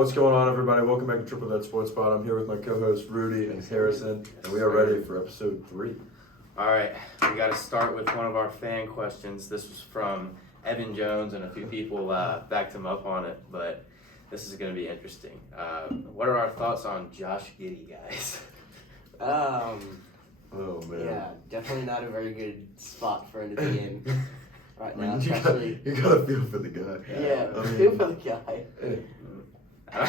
What's going on, everybody? Welcome back to Triple That Sports Pod. I'm here with my co-hosts Rudy and Harrison, and we are ready for episode 3. All right, we got to start with one of our fan questions. This was from Evan Jones, and a few people backed him up on it, but this is going to be interesting. What are our thoughts on Josh Giddey, guys? Oh, man. Yeah, definitely not a very good spot for him to be in right now. You gotta feel for the guy. Yeah, I mean, feel for the guy.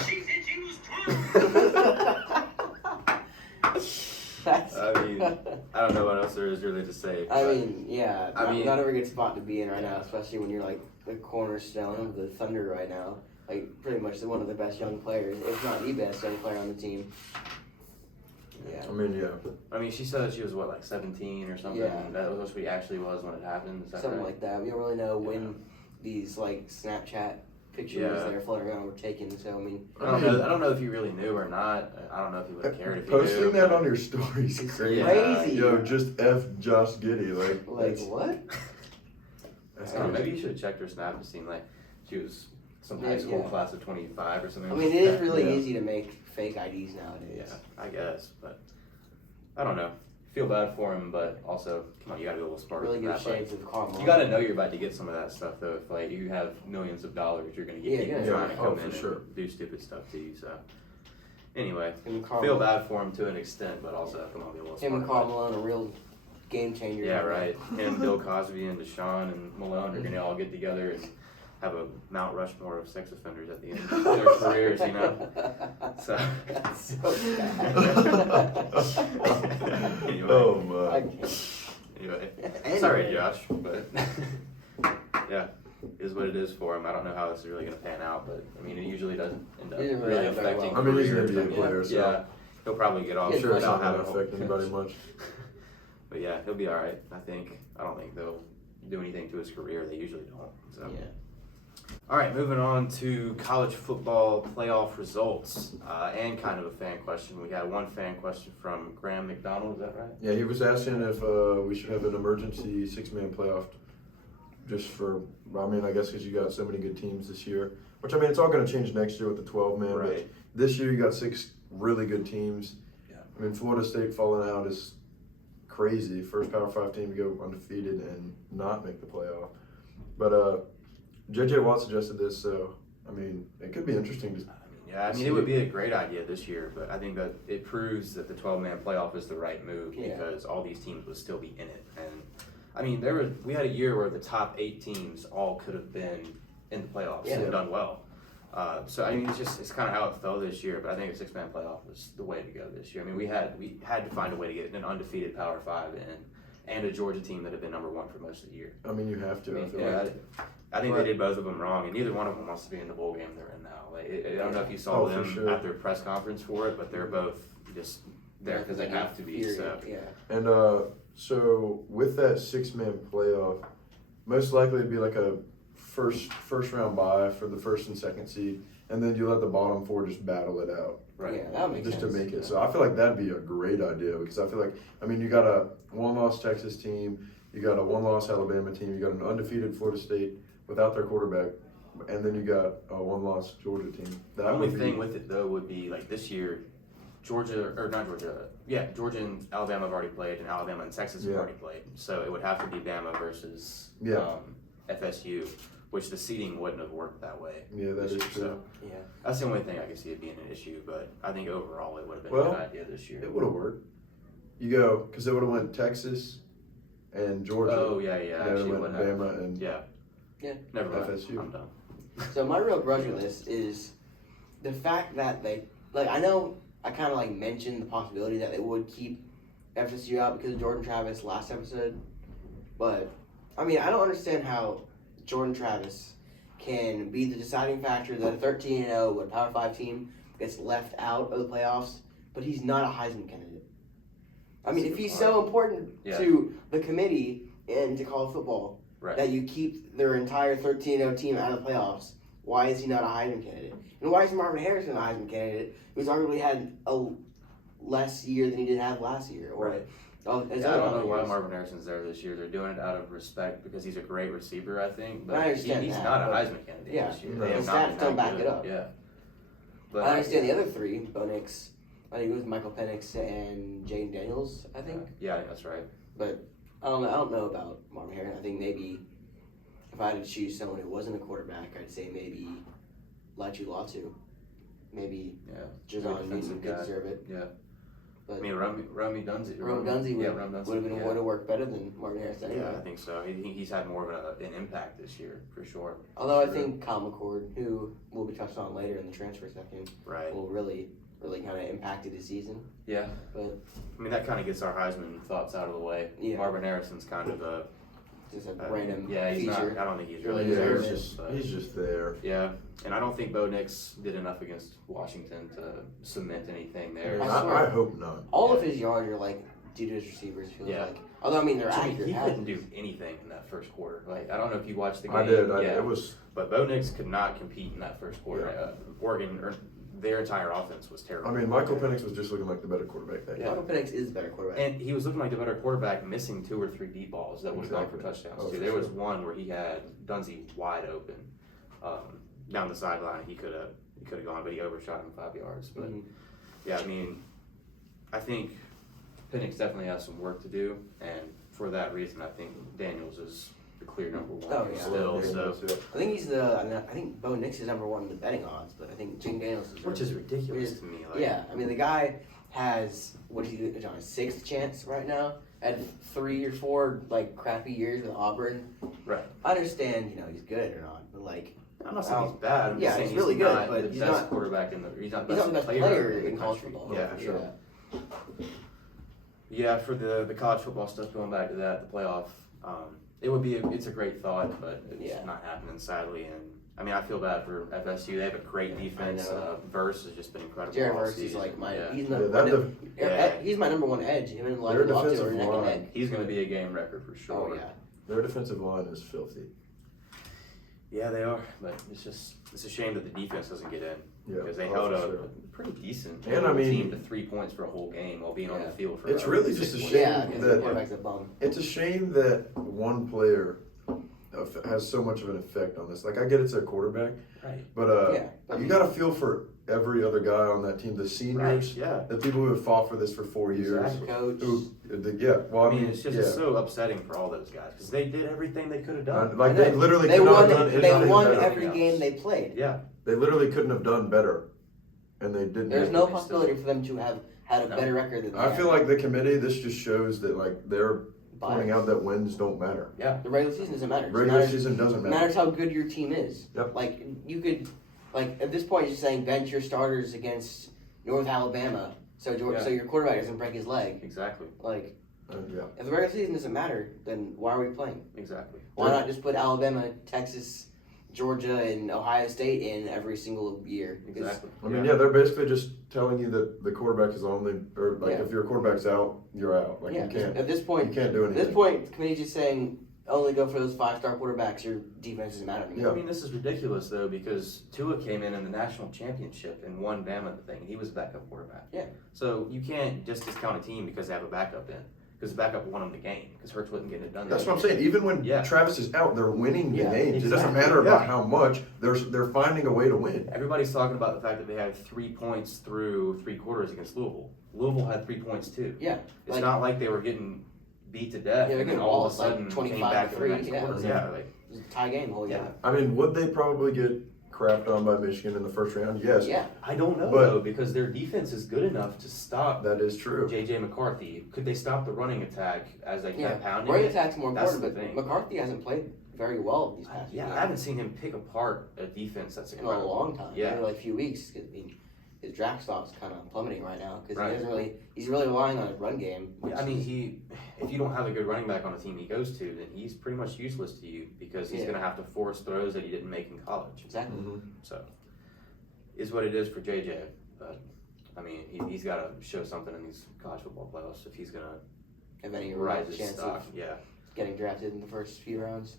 She said she was 12. I mean, I don't know what else there is really to say. I mean, yeah, not a very good spot to be in right now, Yeah. especially when you're like the cornerstone of the Thunder right now. Like, pretty much one of the best young players, if not the best young player on the team. Yeah. I mean, she said that she was, what, like 17 or something? Yeah. That was what she actually was when it happened? Is that Something right? like that. We don't really know when these, like, Snapchat pictures that are floating around were taken, so, I mean... I don't know if you really knew or not. I don't know if you would have cared if you posting knew. that on your stories is crazy. Crazy. Yo, just F Josh Giddey. Like, what? That's I don't know, crazy. maybe you should have checked her snap and seen, like, she was some high school Yeah. class of 25 or something. I mean, it is really Yeah. easy to make fake IDs nowadays. Yeah, I guess, but I don't know. Feel bad for him, but also, come on, you gotta be a little smarter Really than good that. Like, shades of Carmel. you gotta know you're about to get some of that stuff, though. If like you have millions of dollars, you're gonna get people Yeah. trying to come for in sure. and do stupid stuff to you. So, anyway, And feel bad for him to an extent, but also come on, be a little Him and smarter. Carl Malone are real game changers. Yeah, right. Him, Bill Cosby, and Deshaun and Malone are gonna all get together and have a Mount Rushmore of sex offenders at the end of their careers, you know. So. That's so bad. Anyway. Oh, I my. can't. Anyway, sorry, Josh, but yeah, it is what it is for him. I don't know how this is really going to pan out, but I mean, it usually doesn't end up He didn't really really play affecting. well. I mean, he's an careers, NBA but player, so yeah, he'll probably get off Yeah, I'm sure it's without not going having to affect anybody much. But yeah, he'll be all right. I don't think they'll do anything to his career. They usually don't. So. Yeah. All right, moving on to college football playoff results and kind of a fan question. We had one fan question from Graham McDonald, is that right? Yeah, he was asking if we should have an emergency 6-man playoff just for, I mean, I guess because you got so many good teams this year. Which, I mean, it's all going to change next year with the 12-man. Right. But this year you got 6 really good teams. Yeah. I mean, Florida State falling out is crazy. First Power 5 team to go undefeated and not make the playoff. But J.J. Watt suggested this, so, I mean, it could be interesting to I mean, it would be a great idea this year, but I think that it proves that the 12-man playoff is the right move because all these teams would still be in it. And I mean, we had a year where the top 8 teams all could have been in the playoffs and done well. So I mean, it's kind of how it fell this year. But I think a 6-man playoff was the way to go this year. I mean, we had to find a way to get an undefeated Power 5 in, and a Georgia team that had been number 1 for most of the year. I mean, you have to. I think they did both of them wrong, and neither one of them wants to be in the bowl game they're in now. Like, I don't know if you saw them at their press conference for it, but they're both just there because they have to be. So. Yeah. And so with that 6-man playoff, most likely it'd be like a first round bye for the 1st and 2nd seed, and then you let the bottom 4 just battle it out. Right. Yeah, that makes Just sense. to make it. So I feel like that'd be a great idea because I feel like, I mean, you got a 1-loss Texas team, you got a 1-loss Alabama team, you got an undefeated Florida State without their quarterback, and then you got a 1-loss Georgia team. The only thing with it though would be like this year, Georgia and Alabama have already played, and Alabama and Texas have already played. So it would have to be Bama versus FSU, which the seeding wouldn't have worked that way. Yeah, that is true. So Yeah. that's the only thing I could see it being an issue, but I think overall it would have been Well, a good idea this year. It would have worked. You go, because it would have went Texas and Georgia. Oh yeah, And then actually it it went would have. Bama and Yeah. Never mind. FSU. I'm done. So my real grudge with this is the fact that they, like, I know I kind of like mentioned the possibility that they would keep FSU out because of Jordan Travis last episode, but I mean, I don't understand how Jordan Travis can be the deciding factor that a 13-0 with a Power 5 team gets left out of the playoffs, but he's not a Heisman candidate. I mean, if he's so important to the committee and to college football that you keep their entire 13-0 team out of the playoffs, why is he not a Heisman candidate? And why is Marvin Harrison a Heisman candidate who's arguably had a less year than he did have last year? Or I don't know why Marvin Harrison's there this year. They're doing it out of respect because he's a great receiver, I think. But I understand he's that, not a Heisman candidate yeah, this year. no. They have His not stats been don't that back good. it up. Yeah. But I understand the other three, Bo Nix, I think it was Michael Penix and Jaden Daniels, I think. Yeah, that's right. But I don't know about Marvin Harrison. I think maybe if I had to choose someone who wasn't a quarterback, I'd say maybe Laichu Latu. Maybe Yeah. Jazon Newton defensive could guy. deserve it. Yeah. But I mean, Rami Dunzy. Rome Dunzy Yeah, Rome Dunzy. would have worked better than Marvin Harrison anyway. Yeah, I think so. He's had more of an impact this year, for sure. Although I think Kyle McCord, who will be touched on later in the transfer section, Right. will really kind of impacted his season. Yeah. But I mean, that kind of gets our Heisman thoughts out of the way. Yeah. Marvin Harrison's kind of a just a random yeah, he's feature. not. I don't think he's really Yeah, deserved he's it. he's just there. Yeah, and I don't think Bo Nix did enough against Washington to cement anything there. I swear. I hope not. All of his yards are like due to his receivers. Feels Yeah. like. Although I mean they're Jimmy, accurate. he passes. couldn't do anything in that first quarter. Like I don't know if you watched the game. I did. Yeah. It was. But Bo Nix could not compete in that first quarter. Oregon or their entire offense was terrible. I mean, Michael Penix was just looking like the better quarterback that game. Michael Penix is a better quarterback. And he was looking like the better quarterback, missing 2 or 3 deep balls that would have gone for Exactly. touchdowns Oh, too. for There was sure. one where he had Dunzy wide open down the sideline. He could have gone, but he overshot him 5 yards. But yeah, I mean, I think Penix definitely has some work to do, and for that reason, I think Daniels is the clear number one Oh, yeah. still. So, I think I think Bo Nix is number one in the betting odds, but I think Jaden Daniels is. which is ridiculous to me. Like, Yeah, I mean the guy has what is he on his 6th chance right now? Had 3 or 4 like crappy years with Auburn. Right. I understand, he's good or not, but like I'm not saying he's bad. I'm Yeah, just saying he's really good, not but the he's best not- quarterback in the. He's not he's not the best player in in the college country. football. Yeah, for sure. Yeah, for the college football stuff, going back to that, the playoff, it's a great thought, but it's Yeah. not happening sadly. And I mean, I feel bad for FSU. They have a great defense. know. Verse has just been incredible. Jared all Verse is season. like my Yeah. he's Yeah, he's my number one edge. Him and Their Latu defensive are neck and line. neck. He's going to be a game record for sure. Oh yeah. Their defensive line is filthy. Yeah, they are, but it's a shame that the defense doesn't get in Yeah, because they oh, held for a sure. pretty decent And I mean- team to 3 points for a whole game while being on the Yeah. field for. It's about really 6 just a points. shame Yeah, because the that- quarterback's a bum. It's a shame that one player has so much of an effect on this. Like, I get it's a quarterback, Right. but Yeah, I you mean- got to feel for every other guy on that team, the seniors, Yeah. the people who have fought for this for 4 years. Exactly. Coach. Well, I mean, it's just so upsetting for all those guys because they did everything they could have done. Like, I know. they literally They could not won. have done They anything won better. every else. game they played. Yeah, They literally couldn't have done better, and they didn't. There's Yeah, no they possibility still- for them to have had a No. better record than they I had. feel like the committee, this just shows that, like, they're pointing Bias. out that wins don't matter. The regular season doesn't matter. It Regular matters, season doesn't it matter. matters how good your team is. Yep. Like you could, like at this point, you're just saying bench your starters against North Alabama, so Yeah. so your quarterback doesn't break his leg. exactly, Like Yeah. if the regular season doesn't matter, then why are we playing? exactly. Why not just put Alabama, Texas, Georgia, and Ohio State in every single year? Because Exactly. I mean, yeah, they're basically just telling you that the quarterback is only, or like Yeah. if your quarterback's out, you're out. Like yeah, you can't, at this point, you can't do at anything. this point, the committee's just saying only go for those 5-star quarterbacks. Your defense doesn't matter anymore. I mean, this is ridiculous though because Tua came in the national championship and won Bama the thing, and he was a backup quarterback. Yeah. So you can't just discount a team because they have a backup in, because the backup won them the game because Hurts wasn't getting it done. That's that what I'm year. saying. Even when Yeah. Travis is out, they're winning the Yeah, games. It doesn't exactly. matter about Yeah. how much. They're finding a way to win. Everybody's talking about the fact that they had 3 points through 3 quarters against Louisville. Louisville had 3 points too. Yeah, It's like- not like they were getting beat to death Yeah, they're and then getting all of a walloped, like, sudden came 25 back to in the 3, next yeah. quarter. Yeah, like it was a tie game the whole game. I mean, would they probably get crapped on by Michigan in the first round? Yes. Yeah, I don't know But- though because their defense is good enough to stop That is true. JJ McCarthy. Could they stop the running attack as they kept pounding? running it? attack's more That's important, the but thing. McCarthy hasn't played very well these past few Yeah, games. I haven't seen him pick apart a defense that's in a incredible. long time. Yeah. Maybe like a few weeks. 'Cause, I mean, his draft stock's kind of plummeting right now because Right. he's really relying on his run game. which Yeah, I mean, is- if you don't have a good running back on the team he goes to, then he's pretty much useless to you because he's Yeah. going to have to force throws that he didn't make in college. exactly. Mhm. So, is what it is for JJ. But I mean, he's got to show something in these college football playoffs if he's going to Have any rise real his chance stock. of Yeah. getting drafted in the first few rounds?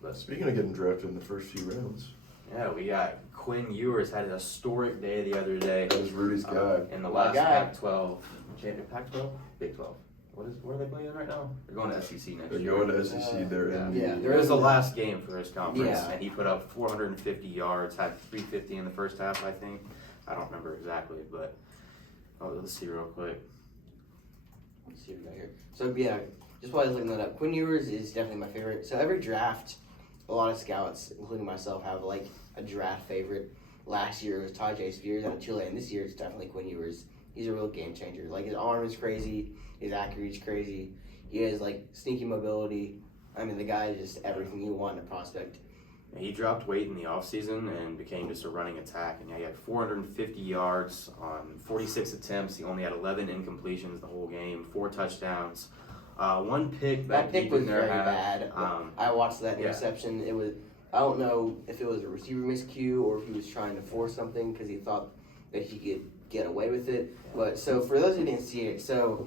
But Speaking of getting drafted in the first few rounds, yeah, we got Quinn Ewers had an historic day the other day. that is Rudy's guy. In the My last guy. Pac-12 champion, Pac-12, Big 12. What are they playing right now? They're going to SEC next They're year. going to SEC. They're in the yeah, It was the last game for his conference, Yeah. and he put up 450 yards, had 350 in the first half, I think. I don't remember exactly, but let's see real quick. Let's see what we got here. So yeah, just while I was looking that up, Quinn Ewers is definitely my favorite. So every draft, a lot of scouts, including myself, have like a draft favorite. Last year it was Tajay Spears out of Chile, and this year it's definitely Quinn Ewers. He's a real game changer. Like his arm is crazy, his accuracy is crazy. He has like sneaky mobility. I mean, the guy is just everything you want in a prospect. He dropped weight in the offseason and became just a running attack. And yeah, he had 450 yards on 46 attempts. He only had 11 incompletions the whole game, 4 touchdowns. One pick That pick deep was in there very had, bad. I watched that yeah. interception. It was. I don't know if it was a receiver miscue or if he was trying to force something because he thought that he could get away with it. But so for those who didn't see it, so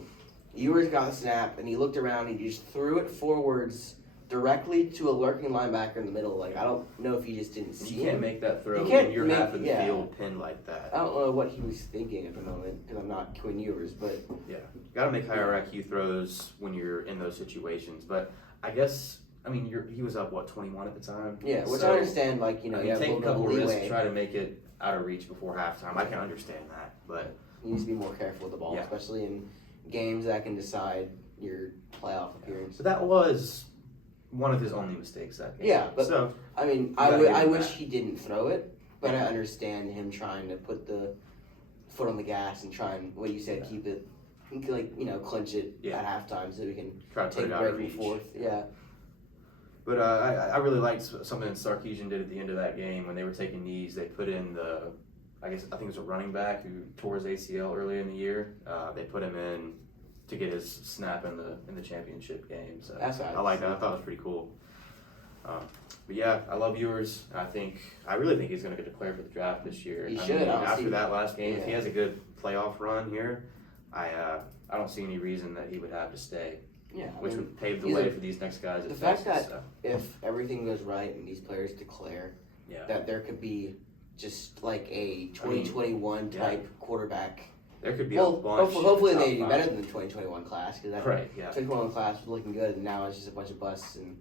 Ewers got the snap and he looked around and he just threw it forwards directly to a lurking linebacker in the middle. Like I don't know if he just didn't see you can't him. make that throw You can't when you're make- half of the yeah. field pinned like that. I don't know what he was thinking at the moment because I'm not Quinn Ewers, but Yeah, got to make higher IQ throws when you're in those situations. But I guess, I mean, he was up, 21 at the time? yeah, which So, I understand. Like you know, you have take a little bit of couple risks, leeway. try to make it out of reach before halftime. I can understand that, but He needs to be more careful with the ball, Yeah. especially in games that can decide your playoff appearance. so that was one of his only mistakes that game. Yeah, but so I mean, gotta give I him wish that. he didn't throw it, but I understand him trying to put the foot on the gas and try and, what you said, keep it, like, you know, clinch it Yeah. at halftime so we can try to put take it a out break of and reach. forth. Yeah, But I really liked something Sarkisian did at the end of that game when they were taking knees. They put in I think it was a running back who tore his ACL early in the year. They put him in to get his snap in the championship game. So that's right. I like that. I thought it was pretty cool. But yeah, I love Ewers. I really think he's going to get declared for the draft this year. He I should. mean, I don't after see- that last game, if he yeah. has a good playoff run here, I don't see any reason that he would have to stay, Yeah, I which mean, would pave the he's way a- for these next guys. at the fact Texas, that- so, if everything goes right and these players declare yeah. that there could be just like a 2021 yeah. type quarterback. There could be Well, a bunch. hopefully in the they do top better five. than the 2021 class because that Right. Yeah. 2021 class was looking good and now it's just a bunch of busts and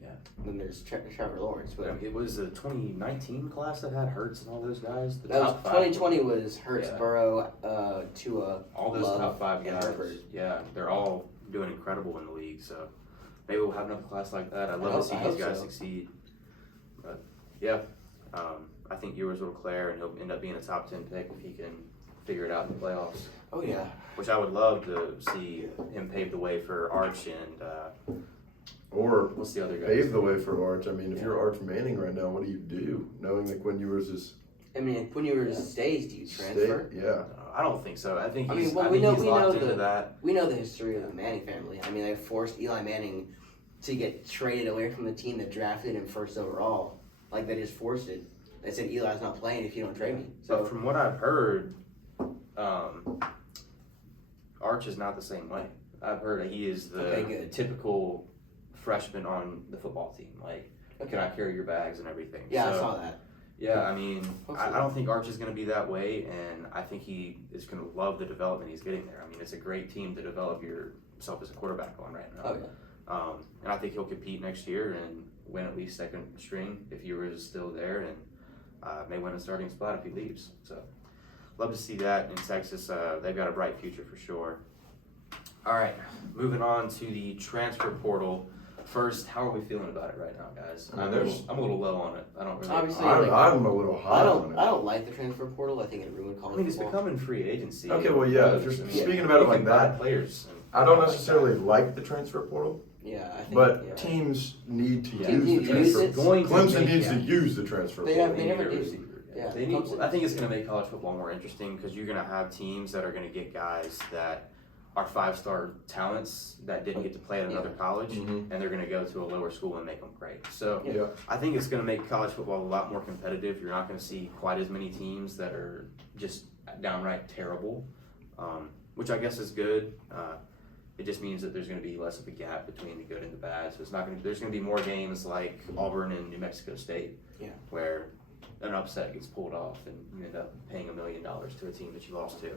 Yeah. then there's Trevor Lawrence. But It was the 2019 class that had Hurts and all those guys. The that was top 2020 was Hurts, Yeah. Burrow, Tua, all those Love, top 5 and guys. Herbert. Yeah, they're all doing incredible in the league. So maybe we'll have another class like that. I'd love hope- to see I these hope guys so. succeed. But yeah, I think Ewers will declare and he'll end up being a top 10 pick if he can figure it out in the playoffs. Oh yeah, Which I would love to see him pave the way for Arch and Or what's the other guy? pave the way for Arch. I mean, if you're Arch Manning right now, what do you do? Knowing that Quinn Ewers is I mean if Quinn Ewers stays, do you transfer? yeah. I don't think so. I think I he's, mean, well, I we think know- he's we locked know into the- that. We know the history of the Manning family. I mean they forced Eli Manning to get traded away from the team that drafted him first overall. Like they just forced it. They said Eli's not playing if you don't trade me. So So from what I've heard, Arch is not the same way. I've heard that he is the Okay, good. typical freshman on the football team. Like, can I carry your bags and everything? yeah, I So, saw that. Yeah, I mean, Hopefully. I don't think Arch is going to be that way, and I think he is going to love the development he's getting there. I mean, it's a great team to develop yourself as a quarterback on right now. Oh yeah. And I think he'll compete next year and win at least second string if Ewers is still there, and may win a starting spot if he leaves. So, love to see that in Texas. They've got a bright future for sure. All right, moving on to the transfer portal. First, how are we feeling about it right now, guys? I'm a little low on it. I don't really. Obviously, I'm a little hot on it. I don't like the transfer portal. I think it ruined I college mean, it's football. becoming free agency. Okay, well, yeah, if you're speaking about it you like can buy that, players. I don't necessarily like the transfer portal, Yeah, I think. but yeah. teams need to Yeah. use Teams the need to use transfer. it. Going to Clemson make- needs yeah. to use the transfer They portal. have- They never need a do. receiver. Yeah, They need, Clemson- I think it's going to make college football more interesting because you're going to have teams that are going to get guys that are 5-star talents that didn't get to play at another college, Mhm. and they're going to go to a lower school and make them great. So Yeah. I think it's going to make college football a lot more competitive. You're not going to see quite as many teams that are just downright terrible, which I guess is good. It just means that there's going to be less of a gap between the good and the bad. So it's not going to. There's going to be more games like Auburn and New Mexico State, Yeah. where an upset gets pulled off and you end up paying $1 million to a team that you lost to.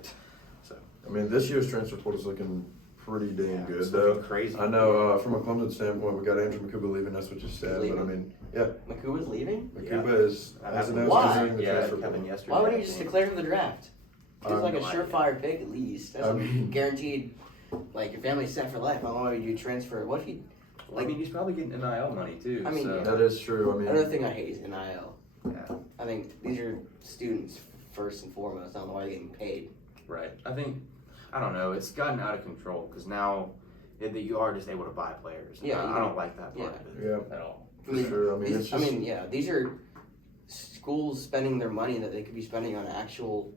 So I mean, this year's transfer portal is looking pretty dang good, it's though. looking crazy. I know from a Clemson standpoint, we got Andrew Makuba leaving. That's what you said, Leaving? but I mean, yeah, Makuba's leaving? Makuba is as announced Why? he's entering the Yeah, transfer Kevin portal. yesterday. Why wouldn't I he just think. declare for the draft? It's like a no idea. surefire pick at least. That's I a mean- guaranteed. Like your family's set for life. How long would you transfer? What if you? I mean, he's probably getting NIL money too. I mean, so. yeah. That is true. I mean, Another thing I hate is NIL. Yeah. I think these are students first and foremost. I don't know why they're getting paid. Right. I don't know. It's gotten out of control because now that you are just able to buy players. Yeah, I don't like that part of it Yeah. at all. for sure. I mean, it's just, These are schools spending their money that they could be spending on actual,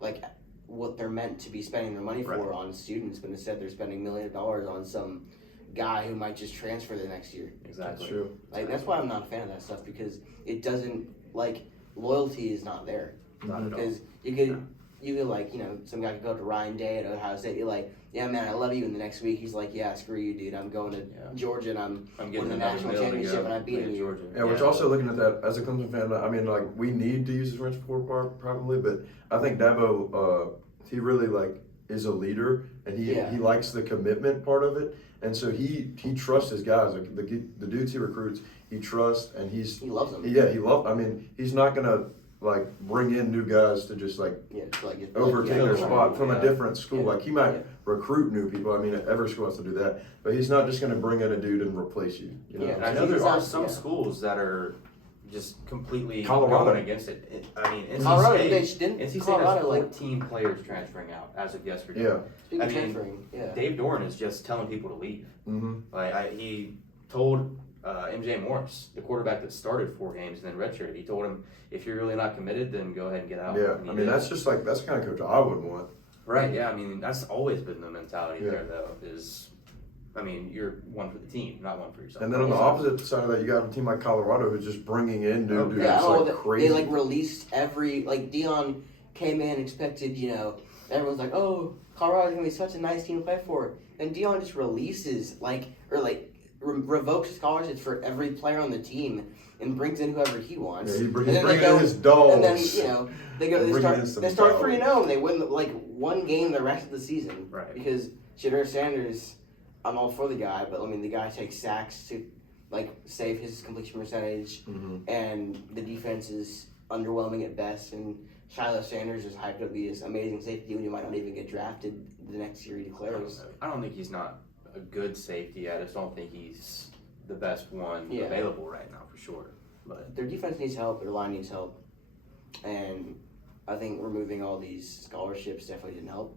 like, what they're meant to be spending their money for Right. on students, but instead they're spending millions of dollars on some guy who might just transfer the next year. that's Exactly. true. Like that's why I'm not a fan of that stuff because it doesn't loyalty is not there. Not at all. Because you could like, some guy could go to Ryan Day at Ohio State, you're like, yeah man, I love you, and the next week he's like, yeah, screw you dude, I'm going to Yeah. Georgia and I'm getting winning the another national bill to championship go and I beat play you. Georgia. Yeah, which also looking at that as a Clemson fan, I mean, like we need to use his transfer portal part probably, but I think Dabo, he really is a leader and he likes the commitment part of it, and so he trusts his guys, like the dudes he recruits, he trusts and He loves them. I mean, he's not gonna bring in new guys to just overtake their spot from a different school. Yeah. Like he might Yeah. recruit new people. I mean, every school has to do that, but he's not just going to bring in a dude and replace you. You know? Yeah. And I know there are some Yeah. schools that are just completely Colorado. going against it. I mean, NC Colorado, State, they didn't. NC State Colorado, has 14 players transferring out as of yesterday. Yeah. Speaking I of mean, transferring, yeah. Dave Doran is just telling people to leave. Mm-hmm. He told MJ Morris, the quarterback that started 4 games and then redshirted, he told him, if you're really not committed, then go ahead and get out. Yeah. And he I mean, did. that's just that's the kind of coach I would want. Right, yeah, I mean, that's always been the mentality Yeah. there, though, is, I mean, you're one for the team, not one for yourself. And then on the opposite side of that, you got a team like Colorado who's just bringing in new dudes Yeah, crazy. they released Dion came in, expected, everyone's like, oh, Colorado's gonna be such a nice team to play for. And Dion just releases revokes scholarships for every player on the team and brings in whoever he wants. Yeah, he's And then bringing they go- in his dogs. And then they start dogs. 3-0 and they win one game the rest of the season. Right. Because Shadur Sanders, I'm all for the guy, but I mean the guy takes sacks to save his completion percentage, Mhm. and the defense is underwhelming at best. And Shiloh Sanders is hyped up to be this amazing safety when he might not even get drafted the next year he declares. I don't think he's not a good safety. I just don't think he's the best one Yeah. available right now, for sure. But Their defense needs help. Their line needs help, and I think removing all these scholarships definitely didn't help.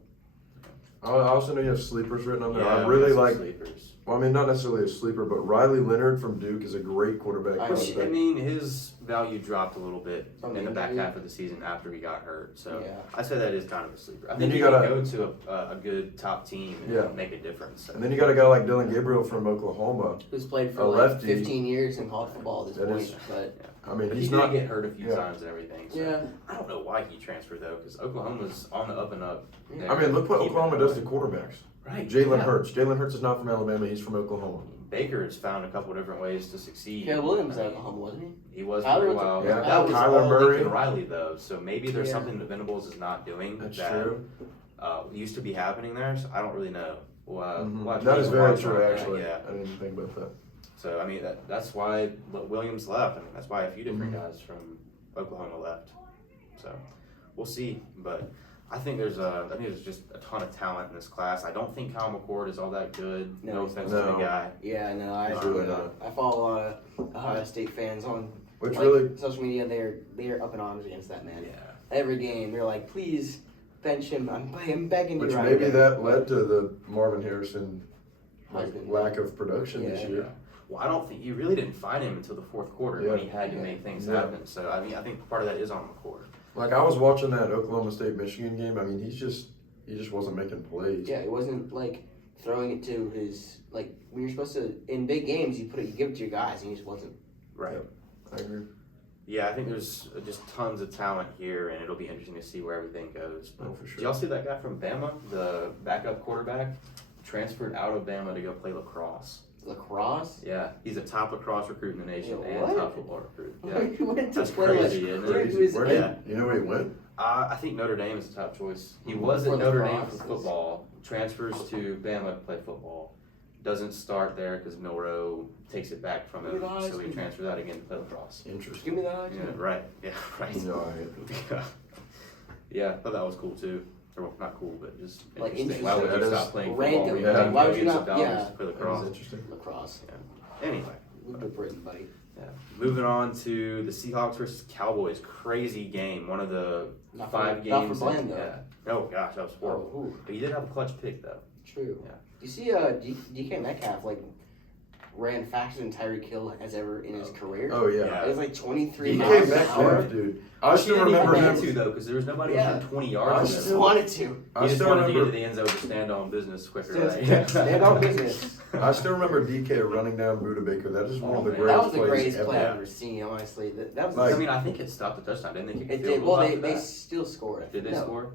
I also know you have sleepers written on there. yeah, I really we got like. some sleepers. Well, I mean, not necessarily a sleeper, but Riley Leonard from Duke is a great quarterback. I Which, I prospect. mean, his value dropped a little bit From in the back injury? half of the season after he got hurt. So Yeah. I say that is kind of a sleeper. I Then think you he could gotta- go to a good top team and Yeah. make a difference. So. And then you got a guy like Dylan Gabriel from Oklahoma. Who's played A for lefty. 15 years in college football at this That point, is- but I mean, But he's he not. did get hurt a few yeah. times and everything. So yeah, I don't know why he transferred though, because Oklahoma's on the up and up. Yeah. I mean, look what Keep Oklahoma it does to going. quarterbacks. Right. Jalen yeah. Hurts. Jalen Hurts is not from Alabama. He's from Oklahoma. Baker has found a couple different ways to succeed. Caleb Williams I at mean, Oklahoma, wasn't he? He was Tyler for a was- while. yeah, That was Kyler all Murray. Lincoln Riley though, so maybe there's Yeah. something that Venables is not doing That's that true. Used to be happening there. So I don't really know. Mhm. We'll have to That keep is a very watch true, on that, actually. Yeah. I didn't even think about that. So I mean that's why Williams left. I mean that's why a few different Mhm. guys from Oklahoma left. So we'll see, but I think there's just a ton of talent in this class. I don't think Kyle McCord is all that good. No, No he's offense not. to the guy. Yeah, no, He's really not. I follow a lot of Ohio State fans on Which really, social media. They're up in arms against that man. Yeah. Every game, they're like, please bench him. I'm begging you. which right maybe now." that led to the Marvin Harrison Heisman. lack of production this Yeah. year. Well, I don't think you really didn't find him until the fourth quarter when Yeah. he had to make things Yeah. happen. So I mean, I think part of that is on McCord. Like I was watching that Oklahoma State Michigan game. I mean, he just wasn't making plays. Yeah, it wasn't throwing it to his when you're supposed to in big games you give it to your guys and he just wasn't. Right. I agree. Yeah, I think there's just tons of talent here, and it'll be interesting to see where everything goes. Oh, for Did sure. y'all see that guy from Bama, the backup quarterback, transferred out of Bama to go play lacrosse? Lacrosse? Yeah, he's a top lacrosse recruit in the nation Yeah, and what? top football recruit. Yeah, He went to That's play crazy, isn't it? He was- Yeah. You know where he went? I think Notre Dame is the top choice. He was at For Notre Dame lacrosse. for football, transfers to Bama to play football. Doesn't start there because Milroe takes it back from him, Give me the so he eyes. transfers out again to play lacrosse. Interesting. Give me that. Yeah, right. Yeah, right. No, Yeah, I thought that was cool too. Or not cool, but just Like, interesting. Why would interesting. you That stop is playing random. football? when Yeah. you Why have would you millions not- of dollars yeah. to play That is lacrosse? interesting. Lacrosse. Anyway, Look at Britain, buddy. yeah. Moving on to the Seahawks versus Cowboys. Crazy game. One of the Not 5 for games. Bland, though. Yeah. Oh gosh, that was horrible. Oh, ooh, But he did have a clutch pick though. true. Yeah. You see, DK Metcalf ran faster than Tyreek Hill has ever in his career. Oh yeah. Yeah. It was like 23 DK miles an hour. Metcalf, dude. I He still didn't even remember need him. to though, because there was nobody Yeah. within 20 I I yards. just of him. wanted to. He I just still wanted to get to remember. the end zone to stand on business quicker. Just right? stand on business. I still remember DK running down Buda Baker. That is one of the Oh, man. greatest That was the plays greatest ever. play I've ever seen, honestly. That was Like- I mean, I think it stopped the touchdown. Didn't they kick a it field did. goal Well, after they that? still scored. Did they No. score?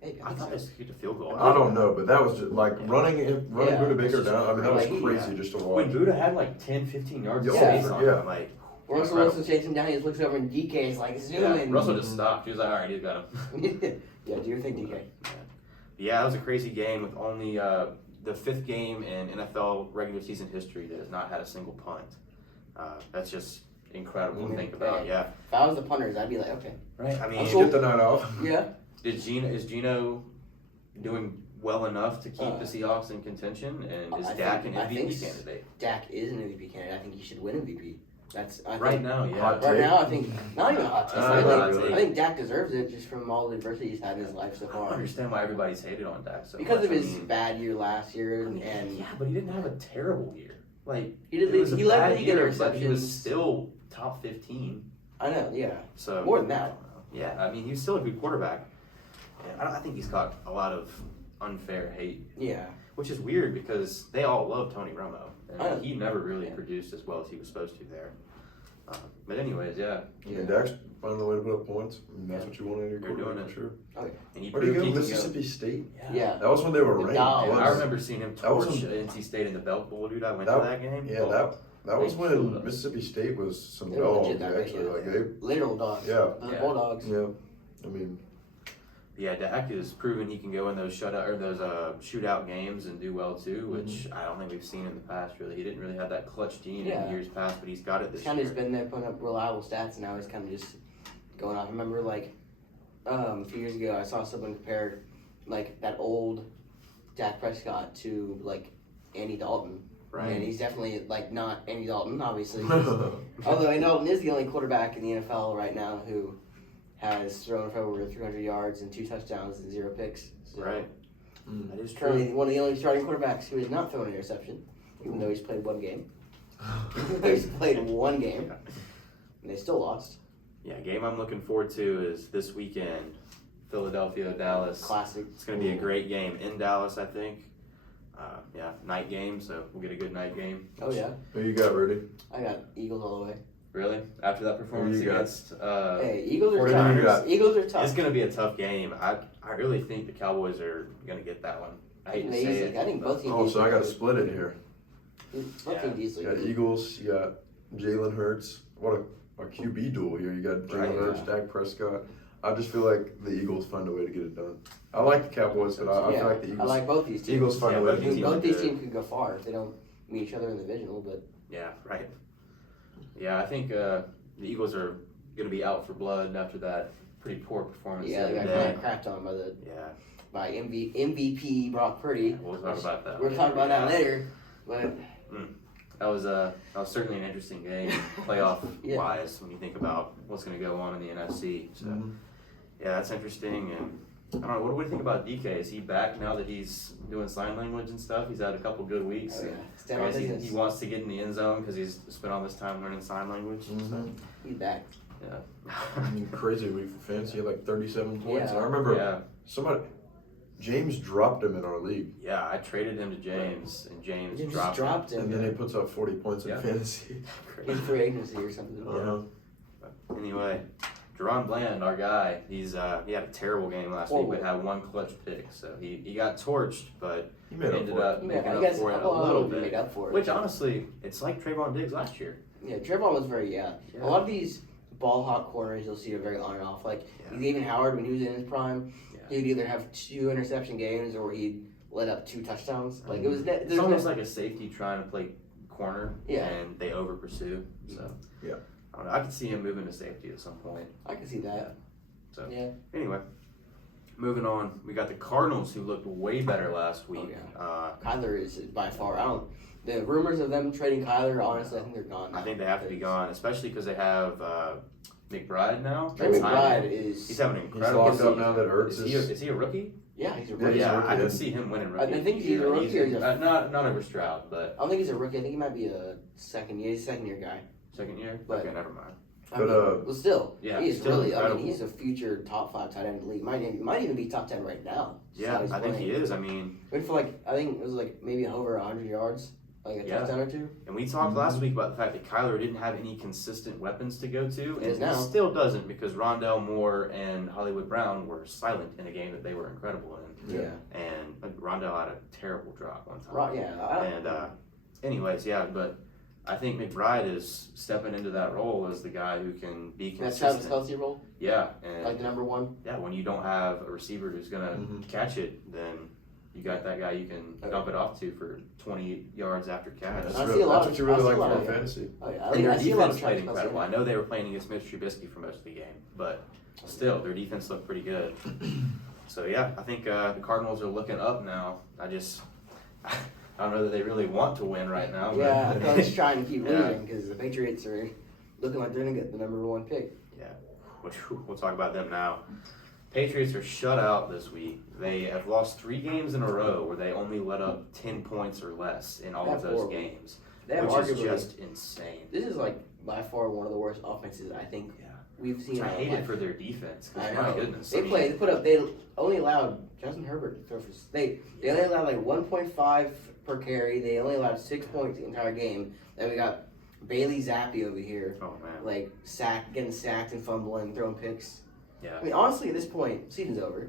Hey, I thought they kicked a field goal. I don't know, but that was just like running Yeah. Buda Baker It's just down. I mean, that was crazy. crazy just to When watch. Buddha had like 10, 15 yards of Yeah. space on Yeah. him, like, Russell incredible. Wilson chasing him down. He just looks over and DK is like zooming. Russell just stopped. He was like, all right, he's got him. Yeah, do you think DK? Yeah, that was a crazy game with only the 5th game in NFL regular season history that has not had a single punt. That's just incredible to think about. Yeah, If I was the punters, I'd be like, okay. right. I mean, I'm Get the night off. Yeah. is Gino doing well enough to keep the Seahawks in contention? And is I Dak think- an I think MVP s- candidate? Dak is an MVP candidate. I think he should win MVP. I Right think, now, yeah. Hot Right take. now, I think not even a hot take. Not really. I think Dak deserves it just from all the adversity he's had in his life so I don't far. understand why everybody's hated on Dak so Because much. of his I mean, bad year last year, and yeah, but he didn't have a terrible year. Like he did. it was a He led bad the league in year, but he was interceptions. still top 15. I know, yeah, So more than that. I don't know. Yeah, I mean he's still a good quarterback. And I think he's got a lot of unfair hate, Yeah, which is weird because they all love Tony Romo, I know. and he never really Yeah. produced as well as he was supposed to there. But anyways, yeah, I mean, Dak's finding a way to put up points. I mean, that's what you want in your They're doing quarterback, it. for sure. and he Where did proved he go? can Mississippi State. yeah. That was when they were The ranked. Dogs. Yeah, That I was- remember seeing him that was torch some- NC State in the Belt Bowl, dude. I went That- to that game. Yeah, Oh, that was They killed when us. Mississippi State was some They were dogs, legit that actually. big, Like yeah. they, Literal dogs. yeah, The Yeah. Bulldogs. yeah. I mean, yeah, Dak has proven he can go in those shootout games and do well too, which Mm-hmm. I don't think we've seen in the past. Really, he didn't really have that clutch gene Yeah. in years past, but he's got it He's this kind of year. just been there putting up reliable stats, and now he's kind of just going off. I remember a few years ago, I saw someone compare that old Dak Prescott to Andy Dalton. Right. And he's definitely not Andy Dalton, obviously. Although Andy Dalton is the only quarterback in the NFL right now who has thrown for over 300 yards and 2 touchdowns and 0 picks. So Right. Mm. That is currently true. one of the only starting quarterbacks who has not thrown an interception, even though he's played one game. He's played one game, and they still lost. Yeah, game I'm looking forward to is this weekend, Philadelphia, Dallas. Classic. It's going to be a great game in Dallas, I think. Yeah, night game, so we'll get a good night game. Oh yeah, who you got, Rudy? I got Eagles all the way. Really? After that performance you got? against Hey, Eagles are 49ers? You got? tough. Eagles are tough. it's going to be a tough game. I really think the Cowboys are going to get that one. I hate to They say easily- it. I think both teams. Oh, so I got to split it here. Both teams easily. You got Eagles. You got Jalen Hurts. What a QB duel here. You got Jalen Right, Hurts, yeah. Dak Prescott. I just feel like the Eagles find a way to get it done. I like the Cowboys, but I feel like the I Eagles. like both these teams. Eagles find Yeah, a way both to these get it teams done. Both these good. teams could go far if they don't meet each other in the divisional, but Yeah, right. Yeah, I think the Eagles are going to be out for blood after that pretty poor performance yeah, they the got other kind day. of crapped on Yeah, by MVP Brock Purdy. we'll talk about that. We'll talk about that later, but That was certainly an interesting game, playoff wise, when you think about what's going to go on in the NFC. So, Mhm. yeah, that's interesting. And I don't know, what do we think about DK? Is he back now that he's doing sign language and stuff? He's had a couple good weeks. oh, yeah. and Stand I on guess business. he wants to get in the end zone because he's spent all this time learning sign language. So, Mhm. He's back. yeah. I mean, crazy week for fantasy. He had like 37 points. Yeah. And I remember Yeah. James dropped him in our league. Yeah, I traded him to James, and James You just dropped him. dropped him And then he puts up 40 points in Yeah. fantasy. in free agency or something. Uh-huh. Anyway, Deron Bland, our guy, he had a terrible game last week, but had one clutch pick. So he got torched, but He made up ended for it. up making I up guess for it a well, little he made bit. up for it. Which honestly, it's like Trayvon Diggs last year. Yeah, Trayvon was very Yeah. A lot of these ball hawk corners, you'll see it very on and off. Like Yeah. Xavier Howard, when he was in his prime, Yeah. he'd either have 2 interception games or he'd let up 2 touchdowns. Like it was. It's almost like a safety trying to play corner, Yeah. and they over pursue. So Yeah. I don't know. I could see him moving to safety at some point. I can see that. So Yeah. anyway, moving on, we got the Cardinals who looked way better last week. Kyler is by far. The rumors of them trading Kyler, honestly, I think they're gone. I now. think they have to be gone, especially because they have McBride now. Trey That's McBride timing. is. He's having an He's incredible locked up season. now that Ertz Is he a rookie? Yeah, he's a Yeah, rookie. he's a Yeah, rookie, I can and- see him winning I rookie. think he's either a rookie or he's a- not over Stroud, but I don't think he's a rookie. I think he might be a second year. He's a second year guy. second year. But- Okay, never mind. But, well, still, Yeah, he's still really. incredible. He's a future top 5 tight end in the league. Might even be top 10 right now. Yeah, he's I think he playing. is. I mean, Went for I think it was maybe over 100 yards, like a Yeah. touchdown or 2. and we talked last week about the fact that Kyler didn't have any consistent weapons to go to, He does and now. he still doesn't because Rondell Moore and Hollywood Brown were silent in a game that they were incredible in. Yeah. And Rondell had a terrible drop one time. Right. Yeah. And anyways, yeah, but I think McBride is stepping into that role as the guy who can be That's Travis consistent. Kelce role, Yeah, and like the number 1. yeah, when you don't have a receiver who's gonna Mhm. catch it, then you got that guy you can dump it off to for 20 yards after catch. That's, I see really, a lot that's of- what you I really see a like lot for of- fantasy. Oh yeah. And their I see a lot defense of played Travis incredible. Kelce. I know they were playing against Mitch Trubisky for most of the game, but still, their defense looked pretty good. So yeah, I think the Cardinals are looking up now. I don't know that they really want to win right now. Yeah, But I'm just trying to keep Yeah. losing because the Patriots are looking like they're gonna get the number 1 pick. which we'll talk about them now. Patriots are shut out this week. They have lost 3 games in a row where they only let up 10 points or less in all of That's those horrible. games, They have which is arguably. just insane. This is by far one of the worst offenses I think Yeah. we've seen. Which I in our hate it life. for their defense. 'Cause I my know. goodness. They only allowed Justin Herbert to throw for. They only allowed 1.5 per carry. They only allowed 6 points the entire game. Then we got Bailey Zappi over here, Oh man. getting sacked and fumbling, throwing picks. Yeah. I mean, honestly, at this point, season's over.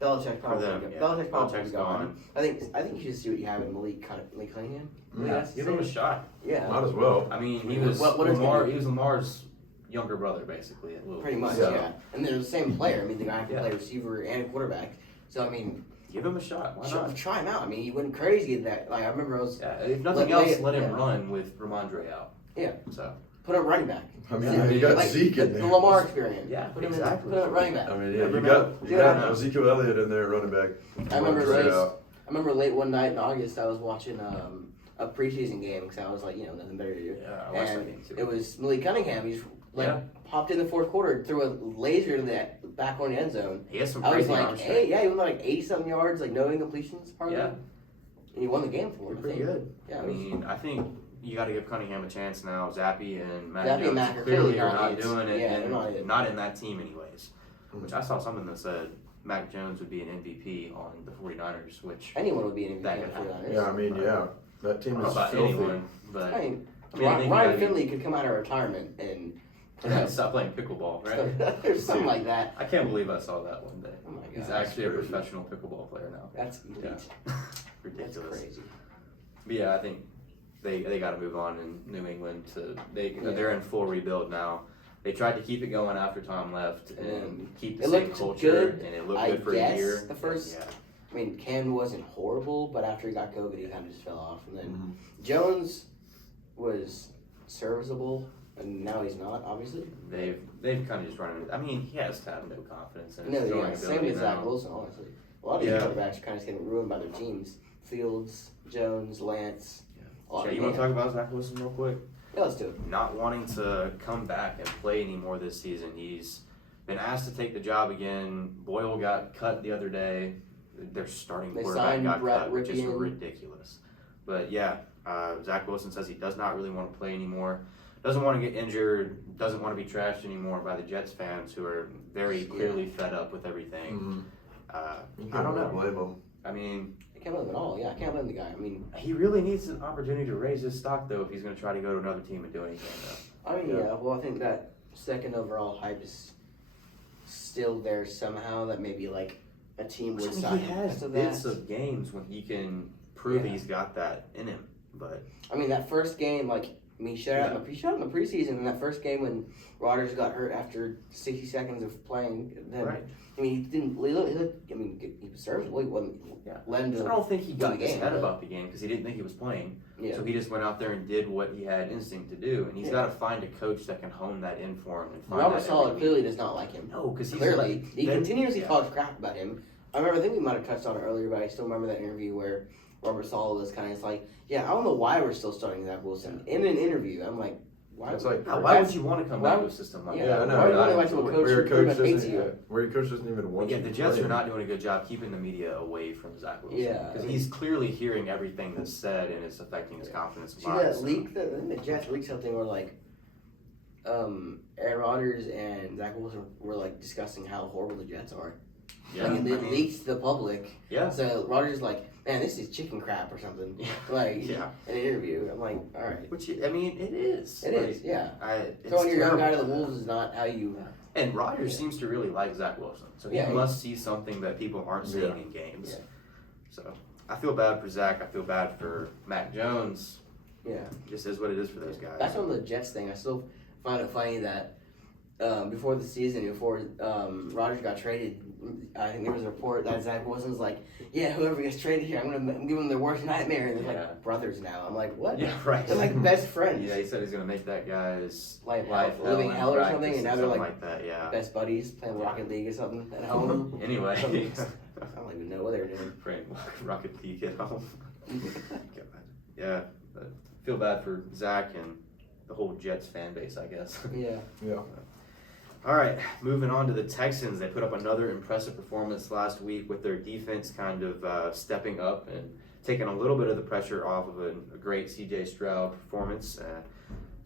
Belichick's probably them, gonna yeah. Belichick's probably Belichick's gone. gone. I think you should see what you have in Malik Cunningham. Yeah. Give him a shot. Yeah, Might as well. I mean, he was What is Lamar. he? He was Lamar's younger brother, basically. A little. pretty much. Yeah. Yeah, and they're the same player. I mean, the guy can Yeah. play receiver and quarterback. So I mean, Give him a shot. Why not? try him out. I mean, he went crazy at that. I remember I was Yeah. If nothing Let- else, let him yeah. run with Ramondre out. Yeah. So. put him running back. I mean, Yeah, you got Like, Zeke in the there. Lamar experience. Yeah, put him exactly. put him at running back. I mean, yeah, Never you know. got Yeah. Ezekiel Elliott in there running back. I remember Right late. out. I remember late one night in August, I was watching a preseason game because I was nothing better to do. Yeah, I watched that And game too. it was Malik Cunningham. He just Yeah. popped in the fourth quarter, threw a laser to the back on the end zone. He has some I was crazy arm like, strength. hey, yeah, he went 80-something yards, no incompletions, hardly. Yeah. And he won the game for You're him. I pretty think. good. Yeah, I it was- mean, I think you got to give Cunningham a chance now. Zappi and Mac Zappi and Jones Mac are clearly clearly are not not idiots. doing it, Yeah, and they're not idiots. not in that team anyways. Which I saw something that said Mac Jones would be an MVP on the 49ers, which Anyone would be an MVP That on could the happen. 49ers. Yeah, I mean, yeah, that I team don't know is about filthy. anyone, but I mean, I think you Ryan gotta- Finley could come out of retirement and stop playing pickleball, right? or something like that. I can't believe I saw that one day. Oh my god, He's actually a crazy. professional pickleball player now. that's elite. Yeah. That's Ridiculous. crazy. But yeah, I think they got to move on in New England. They're in full rebuild now. They tried to keep it going after Tom left and keep the It same looked culture, good, and it looked I good for guess, a year. the first- yeah. I mean, Cam wasn't horrible, but after he got COVID, he kind of just fell off. And then Mhm. Jones was serviceable, and now he's not, obviously. They've kind of just run it. I mean, he has to have no confidence in No, his throwing yeah, same ability with Zach now. Wilson, honestly. A lot of these Yeah. quarterbacks are kind of getting ruined by their teams. Fields, Jones, Lance. a lot Jay, of you want to them. talk about Zach Wilson real quick? Yeah, let's do it. Not wanting to come back and play anymore this season. He's been asked to take the job again. Boyle got cut the other day. Their starting They quarterback signed got Brett cut, which is Rypien. ridiculous. But yeah, Zach Wilson says he does not really want to play anymore. Doesn't want to get injured. Doesn't want to be trashed anymore by the Jets fans who are very clearly fed up with everything. Mhm. You I can't don't really know. blame them. I mean, I can't blame him at all. Yeah, I can't blame the guy. I mean, he really needs an opportunity to raise his stock though if he's going to try to go to another team and do anything though. yeah, well, I think that second overall hype is still there somehow, that maybe a team would sign He him has because of bits that. of games when he can prove Yeah. he's got that in him, but I mean, that first game, I mean, he shut out in the preseason in that first game when Rodgers got hurt after 60 seconds of playing. Then, Right. I mean, he didn't. He was serviceable. He wasn't. Yeah. Let him I to. don't think he got the his game, head but- about the game because he didn't think he was playing. Yeah. So he just went out there and did what he had instinct to do, and he's Yeah. got to find a coach that can hone that in for him and find Robert that Saleh every week. clearly does not like him. No, because he's Clearly, he then- continuously yeah. talks crap about him. I think we might have touched on it earlier, but I still remember that interview where Robert Saleh was kind of like, "Yeah, I don't know why we're still starting Zach Wilson." In an interview, I'm like, "Why?" It's like Why would you want to come Why back to a would- system like Yeah, that? I know. why would you I- want to coach where your who pretty coach much hates doesn't, you? where your coach doesn't even want Yeah, you the to Jets play. are not doing a good job keeping the media away from Zach Wilson. Yeah, because I mean- he's clearly hearing everything that's said and it's affecting his confidence. a See lot, that so- leak? I think the Jets leaked something where like, Aaron Rodgers and Zach Wilson were like discussing how horrible the Jets are. Yeah, Like, and I it mean, leaked to the public. yeah, So Rodgers is like, "Man, this is chicken crap or something." Yeah. Like yeah. in an interview, I'm like, "All right, Which I mean, it is. it is, yeah." It's Throwing your young guy to the terrible. wolves is not how you. And Rodgers Yeah. seems to really like Zach Wilson, so he Yeah, he- must see something that people aren't seeing Yeah. in games. Yeah. So I feel bad for Zach. I feel bad for Mac Jones. Yeah. Just is what it is for those guys. That's on the Jets thing. I still find it funny that before the season, before Rodgers got traded, I think there was a report that Zach Wilson's like, "Yeah, whoever gets traded here, I'm give them their worst nightmare." And they're Yeah. like brothers now. I'm like, what? Yeah, right. They're like best friends, Yeah, he said he's gonna make that guy's Like life living in hell or practice something, and now they're something like that. Yeah. best buddies playing Rocket League or something at home. Anyway, I don't even know what they were doing. playing Rocket League at home. Yeah, but feel bad for Zach and the whole Jets fan base, I guess. Yeah. Yeah. All right, moving on to the Texans. They put up another impressive performance last week with their defense kind of stepping up and taking a little bit of the pressure off of a great C.J. Stroud performance.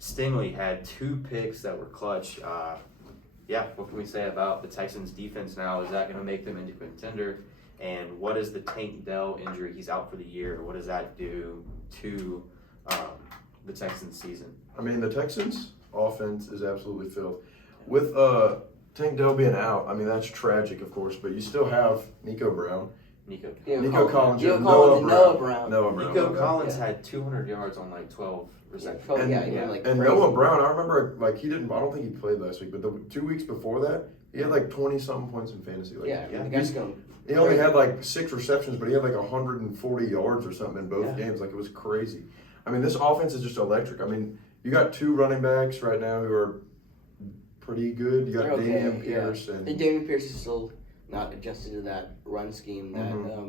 Stingley had 2 picks that were clutch. Yeah, what can we say about the Texans' defense now? Is that going to make them into a contender? And what is the Tank Dell injury? He's out for the year. What does that do to the Texans' season? I mean, the Texans' offense is absolutely filled. With Tank Dell being out, I mean, that's tragic, of course, but you still have Nico Brown, Nico. Nico Collins, Nico and Collins and Noah Noah Brown. Brown. Noah Brown. Nico okay. Collins Yeah. had 200 yards on like 12 receptions. Oh, yeah, And- he went like And crazy. Noah Brown, I remember, like, I don't think he played last week, but the 2 weeks before that, he had like 20-something points in fantasy. Like, Yeah, Yeah. the guy's going. He only had like 6 receptions, but he had like 140 yards or something in both Yeah. games. Like, it was crazy. I mean, this offense is just electric. I mean, you got 2 running backs right now who are pretty good. You got They're okay, Damian yeah. Pierce and And Damian Pierce is still not adjusted to that run scheme that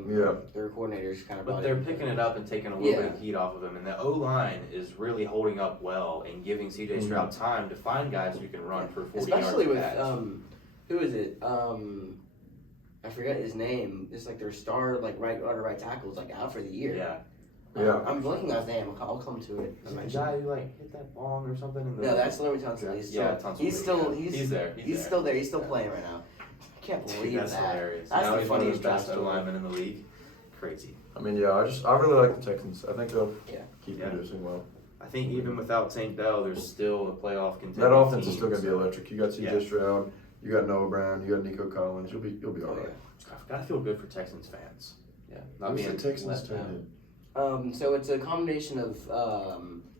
Yeah. their coordinators kind of But brought they're in. picking it up and taking a little Yeah. bit of heat off of him. And the O-line is really holding up well and giving C.J. Stroud time to find guys who can run for 40 Especially with yards. who is it? I forget his name. It's like their star right tackle is like out for the year. Yeah. Yeah. I'm blanking on his name. I'll come to it. Is it the guy who like hit that bong or something? In the... No, that's Larry Tunsil. He's still, Yeah, Tunsil, he's still, yeah. he's He's there. He's still there. He's still playing right now. I can't believe That's that. hilarious. That's now the he's one of the funniest draft best story. O-linemen in the league. Crazy. I mean, yeah, I really like the Texans. I think they'll Yeah. keep Yeah. producing well. I think even without Tank Dell, there's still a playoff contender. That offense is still going to be electric. You got C.J. Yeah. Stroud, you got Noah Brown, you got Nico Collins. You'll be all Oh, right. Gotta feel good for Texans fans. Yeah. Not Who's being the Texans let tight down. end? So it's a combination of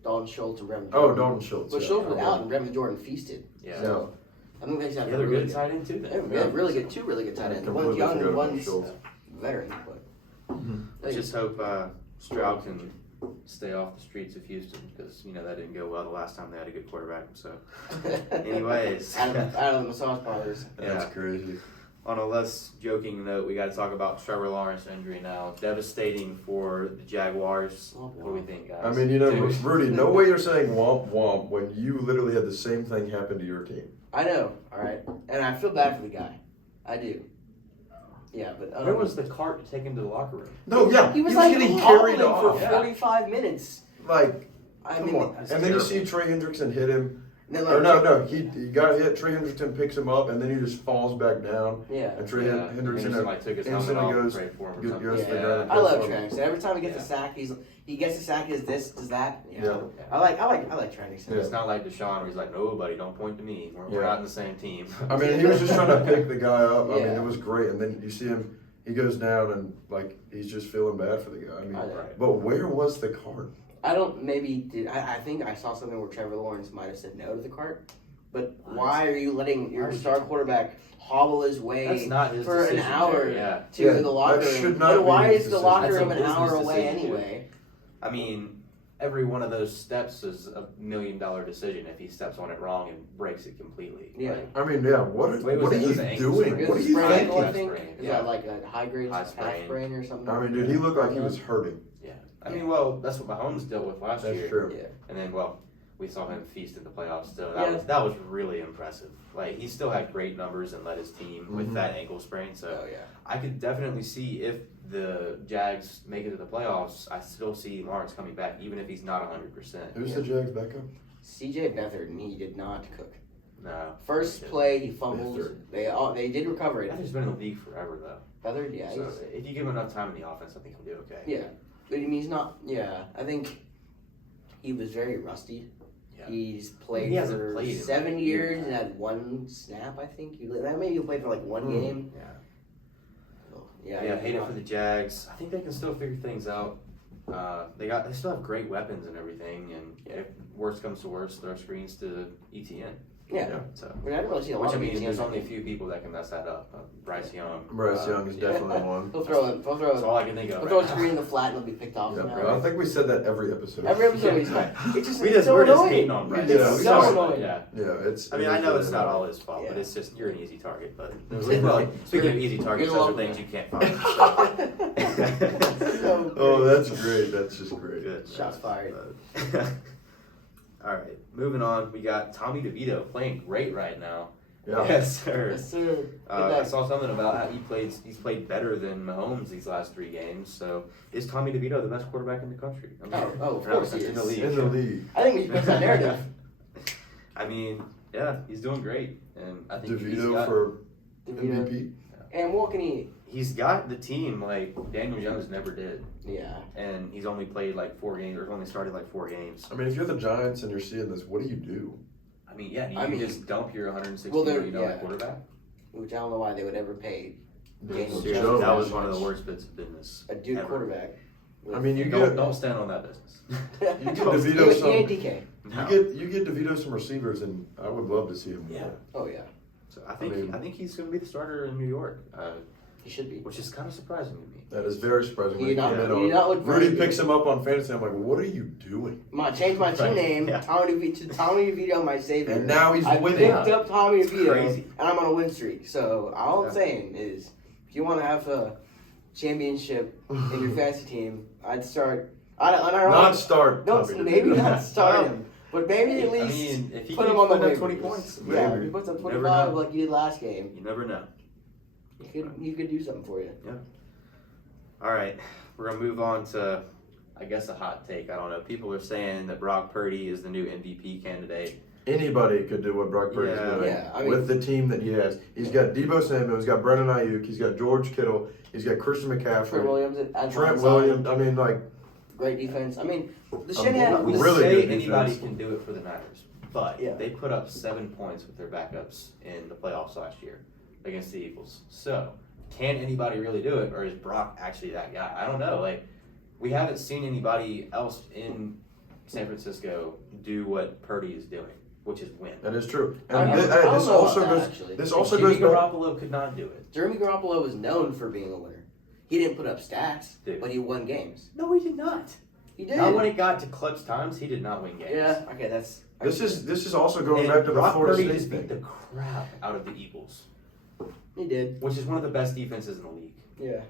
Dalton Schultz and Brevin Oh, Jordan. Dalton Schultz. But yeah. Schultz was out and Brevin Jordan feasted. Yeah. So I think they just have Yeah, a they're really good at tight end too. They're Then. yeah, really good, 2 really good tight I ends. completely One's young forgot and about one's Schultz. veteran. But Let's just hope Stroud can stay off the streets of Houston because that didn't go well the last time they had a good quarterback. So, anyways, out of the massage parlors. That's yeah. crazy. On a less joking note, we got to talk about Trevor Lawrence injury now. Devastating for the Jaguars. What do we think, guys? I mean, Rudy, no way you're saying womp womp when you literally had the same thing happen to your team. I know, all right, and I feel bad for the guy. I do. Yeah, but Where was the cart to take him to the locker room? No, yeah, he was like getting hobbling carried for off. Yeah. 45 minutes. Like, I come mean, on. that's And then you terrible. see Trey Hendrickson hit him. and then, Or no, he got hit. Trey Hendrickson picks him up, and then he just falls back down. Yeah. And Trey Yeah, Hendrickson like took his helmet instantly off and goes, prayed for him or goes something. to the Yeah. ground. and I love prays for him. Trey Hendrickson. Every time he gets Yeah. a sack, he gets a sack. Is this? Does that? Yeah. I like Trey Hendrickson. It's not like Deshaun where he's like, nobody, don't point to me. We're Yeah. not in the same team. I mean, he was just trying to pick the guy up. I mean, Yeah. it was great. And then you see him, he goes down, and like he's just feeling bad for the guy. I mean, I know. Right. but where was the cart? I don't. Maybe I think I saw something where Trevor Lawrence might have said no to the cart. But why are you letting your star quarterback hobble his way That's not his for an decision hour there, yeah. to Yeah, the locker that room? should not And why be is his the decision. locker That's a room an hour business away decision, anyway? I mean, every one of those steps is $1 million decision if he steps on it wrong and breaks it completely. Yeah. Like, I mean, yeah. What are Wait, was it- you was it ankle doing? sprain? It What are was a you sprained ankle, I thinking? think. Sprain, Is yeah. that like a high grade High calf sprain. sprain or something? I mean, dude, he looked like he was hurting. yeah. I mean, well, that's what Mahomes dealt with last That's year. true. Yeah. And then, well, we saw him feast in the playoffs still. Yeah. That was really impressive. Like, he still had great numbers and led his team with Mhm. that ankle sprain. So Oh yeah. I could definitely see if the Jags make it to the playoffs, I still see Lawrence coming back, even if he's not 100%. Who's the Jags backup? CJ Beathard, and he did not cook. No. First play, he fumbled. Beathard. They did recover it. Beathard's been in the league forever, though. Beathard, yeah. So He's, if you give him enough time in the offense, I think he'll do okay. yeah. But I mean, he's not. Yeah, I think he was very rusty. Yeah. He's played He hasn't for played in 7 like a years year. and had one snap. I think maybe he played for like one game. Yeah. So, yeah, Yeah, he's hate it not- for the Jags. I think they can still figure things out. They still have great weapons and everything, and if worst comes to worst, throw screens to ETN. Yeah. So, But I don't really see a lot which I of mean, ETN there's that only a game. few people that can mess that up. Bryce Young. Bryce Young is yeah. definitely one. He'll throw it. He'll That's throw all it. I can think of. He'll throw a right now. screen in the flat and it'll be picked off Yeah, somehow. bro. I think we said that every episode. Every episode he's Yeah. like, it's just We it's just so we're just annoying. hating on Bryce. It's Yeah, we so are. annoying. Yeah. Yeah, it's. I mean, I know it's not all his fault, Yeah. but it's just you're an easy target. But Yeah. well, speaking of easy targets, You're those are welcome. things you can't find. So Oh, that's great. That's just great. Good. Shots fired. All right, moving on. We got Tommy DeVito playing great right now. Yeah. Yes, sir. Yes, sir. I saw something about how he's played better than Mahomes these last 3 games. So is Tommy DeVito the best quarterback in the country? I mean, of or course he in the is. league. In the league. I think we should put that narrative. I mean, yeah, he's doing great, and I think DeVito for DeVito. MVP. And what can he? he's got the team like Daniel Jones never did, Yeah. and he's only played like 4 games, or only started like 4 games. I mean, if you're the Giants and you're seeing this, what do you do? I mean, yeah, I you mean- just dump your $160 Well, they're- million yeah. quarterback. Which I don't know why they would ever pay Daniel Jones. Jones. That was one of the worst bits of business. a Duke ever. quarterback. I mean, you Don't, get don't stand on that business. you get He DeVito ain't some. DK. No. You get DeVito some receivers, and I would love to see him. Yeah. Oh yeah, So I think mean- I think he's going to be the starter in New York, he should be. which is kind of surprising to me. That is very surprising. He when did not- came in he on- did not look very Rudy good. picks him up on fantasy. I'm like, what are you doing? Change my team Right. name. Yeah. Tommy DeVito, my savior. And now he's I winning. picked up Tommy DeVito, Crazy. and I'm on a win streak. So all I'm Yeah. saying is, if you want to have a championship in your fantasy team, I'd start. I don't Not start. don't Tommy maybe DeVito. not start him, but maybe at I least mean, if he put keeps him on the putting waivers. up 20 points, Yeah, if maybe. he puts up You never 25 know. like he did last game, you never know. he could do something for you. All right, we're gonna move on to, I guess, a hot take. I don't know. People are saying that Brock Purdy is the new MVP candidate. Anybody could do what Brock Purdy's Yeah. doing Yeah, I mean- with the team that he has. He's got Debo Samuel, he's got Brendan Ayuk, he's got George Kittle, he's got Christian Trent McCaffrey, Williams at Trent onside, Williams. I mean, like, great defense. I mean, the Um, Shanahan. We the- really say good anybody defense. can do it for the Niners, but Yeah. they put up 7 points with their backups in the playoffs last year against the Eagles. So, can anybody really do it, or is Brock actually that guy? I don't know. Like, we haven't seen anybody else in San Francisco do what Purdy is doing, which is win. that is true. And I don't this, know about also that, goes. actually. This also Jimmy goes back. Garoppolo could not do it. Jeremy Garoppolo was known for being a winner. He didn't put up stats, Dude. but he won games. No, he did not. He did. Not when it got to clutch times, he did not win games. Yeah. Okay, that's. This is also going And back to the Brock Florida Purdy State just beat thing. the crap out of the Eagles, He did. which is one of the best defenses in the league. Yeah.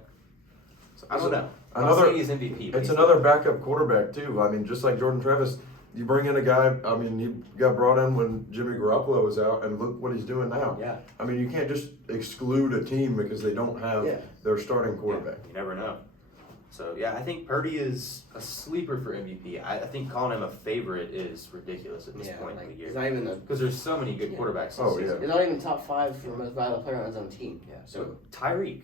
So I don't know. I'm Another- not saying he's MVP. but It's he's another backup quarterback too. I mean, just like Jordan Travis, you bring in a guy. I mean, he got brought in when Jimmy Garoppolo was out, and look what he's doing now. Yeah. I mean, you can't just exclude a team because they don't have Yeah. their starting quarterback. You never know. So yeah, I think Purdy is a sleeper for MVP. I think calling him a favorite is ridiculous at this Yeah. point Like, in the he's year not even the. because there's so many good Yeah. quarterbacks this Oh, season. He's not even top 5 for most valuable player on his own team. Yeah. So Tyreek.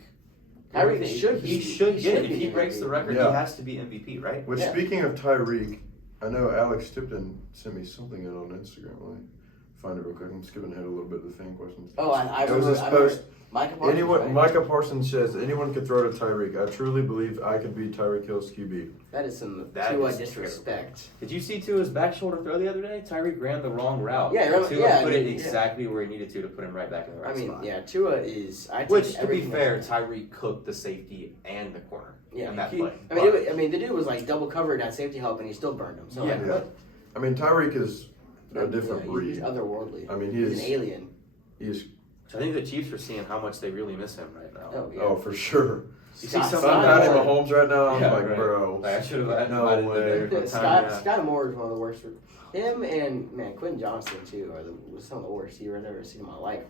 Tyreek He should He be- should he get should it. If be he breaks the MVP. record, Yeah. he has to be MVP, right? Which, Yeah. speaking of Tyreek, I know Alex Tipton sent me something in on Instagram. Let me find it real quick. I'm skipping ahead a little bit of the fan questions. Oh, I It was remember. this I remember post. Micah Parsons, Anyone, right? Micah Parsons says anyone could throw to Tyreek. I truly believe I could be Tyreek Hill's QB. That is some That Tua is disrespect. Did you see Tua's back shoulder throw the other day? Tyreek ran the wrong route. Yeah, Tua put it yeah. exactly where he needed to put him right back in the right spot. Yeah, Tua is. Which, to be fair, Tyreek cooked the safety and the corner yeah, on that he, play. I mean, the dude was like double covered at safety help, and he still burned him. So Yeah. like, Yeah. I mean, Tyreek is a different yeah, breed. He's otherworldly. I mean, he's an alien. He's So I think the Chiefs are seeing how much they really miss him right now. Oh, yeah. oh for sure. You see Scott- some If I'm Scott Patrick Moore. Mahomes right now, I'm Yeah, like, right. bro. Like, I should have No invited way. him there. Scott Moore is one of the worst. Him and man Quentin Johnson too are some of the worst receivers I've ever seen in my life.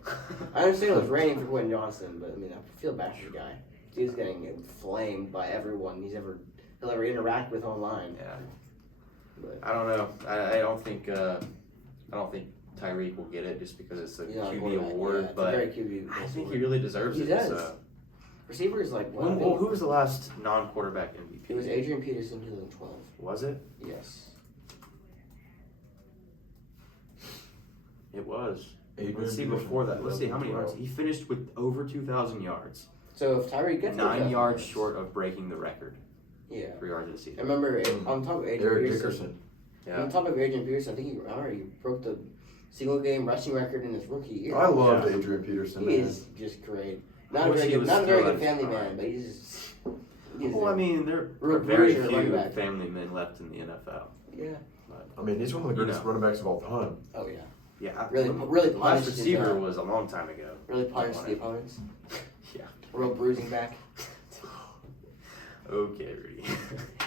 I understand it was raining for Quentin Johnson, but I mean I feel bad for the guy. He's getting flamed by everyone he'll ever interact with online. Yeah. But I don't know. I don't think Tyreek will get it just because it's a he's not a QB quarterback. award, Yeah, it's a but very QB. I think he really deserves He it. does. So. Receivers like Who was the last non-quarterback MVP? It was Adrian Peterson 2012. Was it? Yes. It was. Adrian Let's see Peterson, before that. Let's see how many yards. 2012. He finished with over 2,000 yards. So if Tyreek gets 9 yards short of breaking the record Yeah. for yards of the I season. remember on top of Adrian Eric Peterson. Dickerson. Yeah. On top of Adrian Peterson, I think he broke the single game rushing record in his rookie year. I loved Yeah. Adrian Peterson. He man. is just great. I Not a wish very he good, was not a very still good at family his man, prime. but he's Well, I mean, there are Ru- very Rudy's a running few back. family men left in the NFL. yeah. I mean, he's one of the greatest running backs of all time. Oh yeah. Yeah, Really the last punished his, receiver was a long time ago. Really punished the opponents. Yeah. Real bruising back. Okay, Rudy.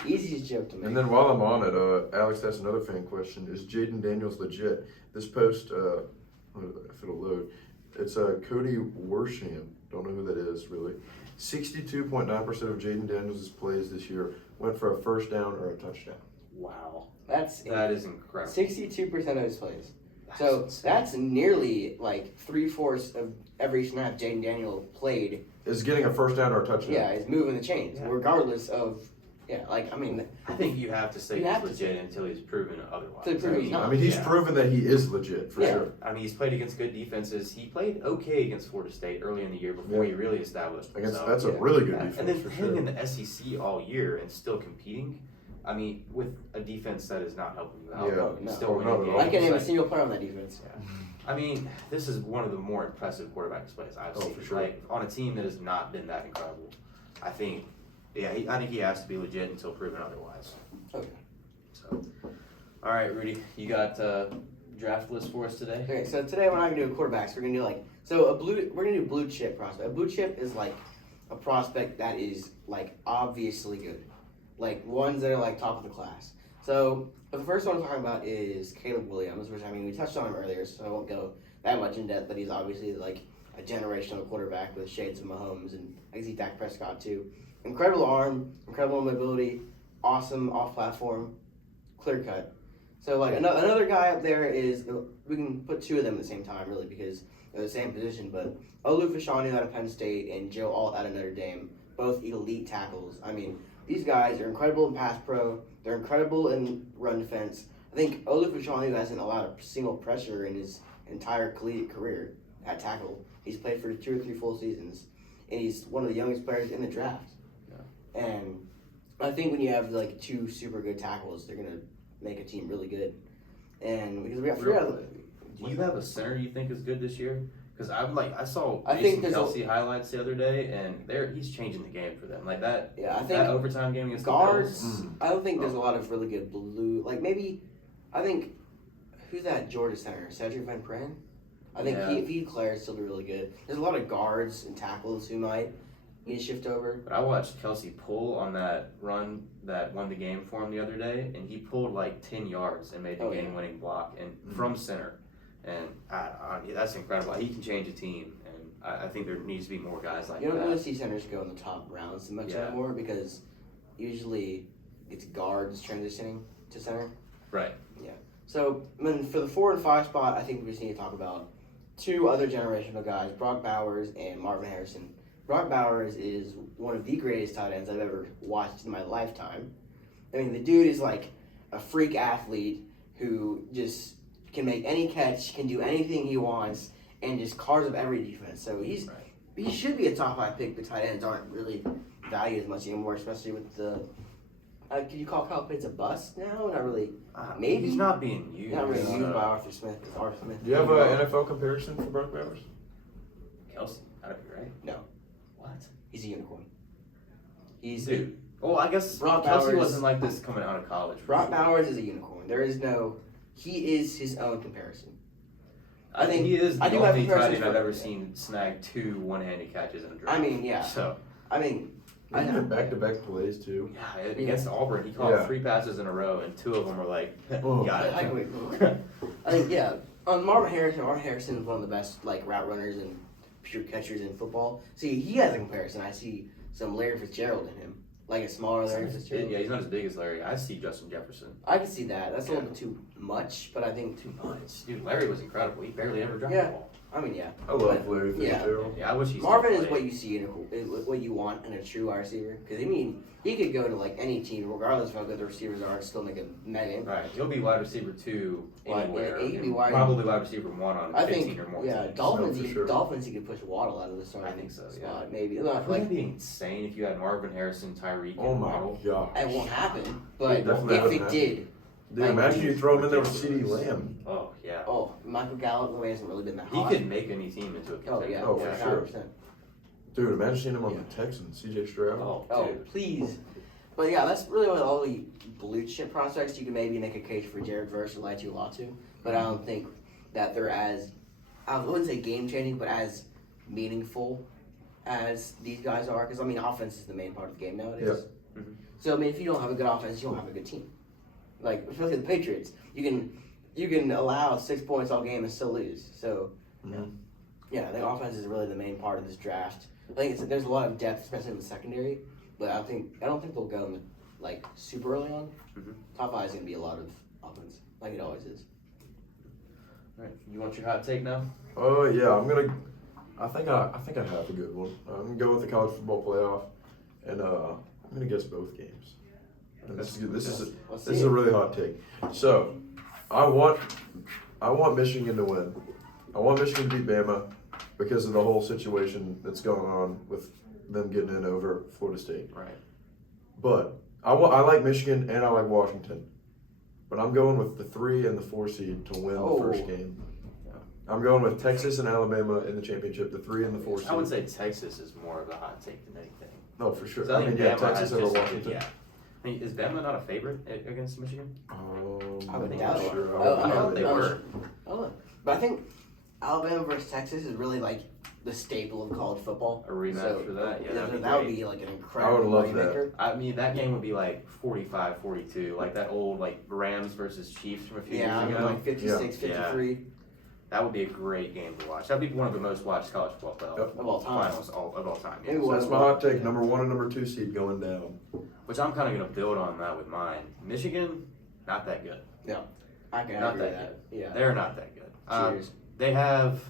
Easiest joke to make. And then while I'm on it, Alex asked another fan question: is Jaden Daniels legit? This post, if it'll load, it's Cody Worsham. Don't know who that is really. 62.9% of Jaden Daniels' plays this year went for a first down or a touchdown. Wow. That is incredible. 62% of his plays. That's So insane. that's nearly like 3/4 of every snap Jaden Daniel played. Is getting a first down or a touchdown. Yeah, is moving the chains, Yeah. regardless of. Yeah, like I mean, I think you have to say You he's have to legit until he's proven otherwise. To prove he's not. I mean, he's Yeah. proven that he is legit for Yeah. sure. I mean, he's played against good defenses. He played okay against Florida State early in the year before Yeah. he really established Against himself. that's a yeah. really good Yeah. defense And then for him sure. in the SEC all year and still competing. I mean, with a defense that is not helping you out. Yeah. Oh, he's no. still Oh, winning not at games. all. I can't name a Like, single player on that defense. I mean, this is one of the more impressive quarterback displays I've Oh, seen. for sure. Like on a team that has not been that incredible. I think, I think he has to be legit until proven otherwise. Okay. So, all right, Rudy, you got draft list for us today? Okay, so today we're not gonna do quarterbacks. We're gonna do we're gonna do blue chip prospect. A blue chip is like a prospect that is like obviously good, like ones that are like top of the class. So the first one I'm talking about is Caleb Williams, which I mean we touched on him earlier, so I won't go that much in depth. But he's obviously like a generational quarterback with shades of Mahomes, and I can see Dak Prescott too. Incredible arm, incredible mobility, awesome off platform, clear cut. So like another guy up there is we can put two of them at the same time really because they're the same position. But Olu Fashanu out of Penn State and Joe Alt out of Notre Dame, both elite tackles. I mean these guys are incredible in pass pro. They're incredible in run defense. I think Olu Fashanu hasn't allowed a single pressure in his entire collegiate career at tackle. He's played for 2 or 3 full seasons, and he's one of the youngest players in the draft. Yeah. And I think when you have like 2 super good tackles, they're gonna make a team really good. And because we got 3 out of Do you have a center you think is good this year? Because I saw I think Jason there's Kelsey highlights the other day, and he's changing the game for them. Like that, Yeah, I think that overtime game against guards. the Bills. I don't think there's a lot of really good blue. Like maybe, I think who's that Georgia center? Cedric Van Pran. I think Yeah. if he declares, he'll be really good. There's a lot of guards and tackles who might need to shift over. But I watched Kelsey pull on that run that won the game for him the other day, and he pulled like 10 yards and made the Oh, yeah. game-winning block and from center. And that's incredible. He can change a team, and I think there needs to be more guys like You don't that. really see centers go in the top rounds so much Yeah. anymore because usually it's guards transitioning to center. Right. So, I mean, for the 4 and 5 spot, I think we just need to talk about 2 other generational guys, Brock Bowers and Marvin Harrison. Brock Bowers is one of the greatest tight ends I've ever watched in my lifetime. I mean, the dude is like a freak athlete who just can make any catch, can do anything he wants, and just carves up every defense. So he's he should be a top 5 pick, but tight ends aren't really valued as much anymore, especially with the. Can you call Kyle Pitts a bust now? Not really. Maybe he's not being used. Not really used by Arthur Smith. Arthur Smith. Do you have an NFL comparison for Brock Bowers? Kelsey, gotta be right. No. What? He's a unicorn. He's Dude. Well, I guess Brock Kelsey Bowers- wasn't like this coming out of college. Brock Bowers is a unicorn. There is no. He is his own comparison. I think he is the I do have only tight comparisons end I've for- ever seen snag 2 one-handed catches in a drive. I mean, yeah. So, I mean, He had back-to-back plays too. yeah, against Auburn, he caught Yeah. 3 passes in a row, and 2 of them were like, Oh. got I think yeah. On Marvin Harrison is one of the best like route runners and pure catchers in football. See, he has a comparison. I see some Larry Fitzgerald in him, like a smaller Larry Fitzgerald. Yeah, he's not as big as Larry. I see Justin Jefferson. I can see that. That's a little bit too much, but I think Too much. Dude, Larry was incredible. He barely ever dropped Yeah. the ball. I mean, yeah. I love Larry Yeah. Fitzgerald. Yeah, I wish he still Marvin is played. what you see in what you want in a true wide receiver. Because I mean, he could go to like any team, regardless of how good the receivers are, and still make a mega impact. Right, he'll be wide receiver 2 Wide- anywhere. he could be and wide- probably wide receiver 1 on I 15 think, or more yeah, teams. Dolphins. for sure. Dolphins, he could push Waddle out of the starting I think so, yeah. spot, maybe. Not Wouldn't like that be insane if you had Marvin Harrison, Tyreek, Oh and my Waddle? gosh. it won't happen, but Definitely if wouldn't it happen. did, Dude, imagine you throw him in there with CeeDee Lamb. Oh, yeah. oh, Michael Gallup, the way hasn't really been that He hot. could make any team into a Oh contender. yeah, Oh, for sure. 100%. Dude, imagine seeing him on Yeah. the Texans, CJ Stroud. Oh, dude. please. But yeah, that's really what all the blue chip prospects. You can maybe make a case for Jared Verse or Laitu Latu, but I don't think that they're as, I wouldn't say game changing, but as meaningful as these guys are. Because I mean, offense is the main part of the game nowadays. Yeah. Mhm. So I mean, if you don't have a good offense, you don't have a good team. Like especially the Patriots, you can allow 6 points all game and still lose. So Mhm. yeah, the offense is really the main part of this draft. I think there's a lot of depth, especially in the secondary. But I don't think they'll go in the, like super early on. Mhm. Top 5 is gonna be a lot of offense, like it always is. All right, you want your hot take now? Oh yeah, I think I have a good one. I'm gonna go with the college football playoff, and I'm gonna guess both games. And this is Let's this see is a it. really hot take. So, I want Michigan to win. I want Michigan to beat Bama because of the whole situation that's going on with them getting in over Florida State. Right. But I like Michigan and I like Washington. But I'm going with the 3 and the 4 seed to win the first game. Yeah. I'm going with Texas and Alabama in the championship, the 3 and the 4 seed. I would say Texas is more of a hot take than anything. No, for sure. 'Cause I think Bama Texas has over just a good- Washington. Yeah. I mean, is Bama not a favorite against Michigan? I I'm would not doubt it. sure. I I don't thought they know. were. I don't know. But I think Alabama versus Texas is really like the staple of college football. A rematch for that? Yeah, that'd be that would great. be like an incredible love that. moneymaker. I mean, that game would be like 45-42, like that old like Rams versus Chiefs from a few Yeah, years ago. like 56, 53 That would be a great game to watch. That'd be one of the most watched college football playoff Yep. of all time. finals of all time. Maybe So one that's of my the- hot take. Number 1 and number 2 seed going down. Which I'm kind of going to build on that with mine. Michigan, not that good. I can Not agree with that that. Yeah. They're not that good. Cheers. They have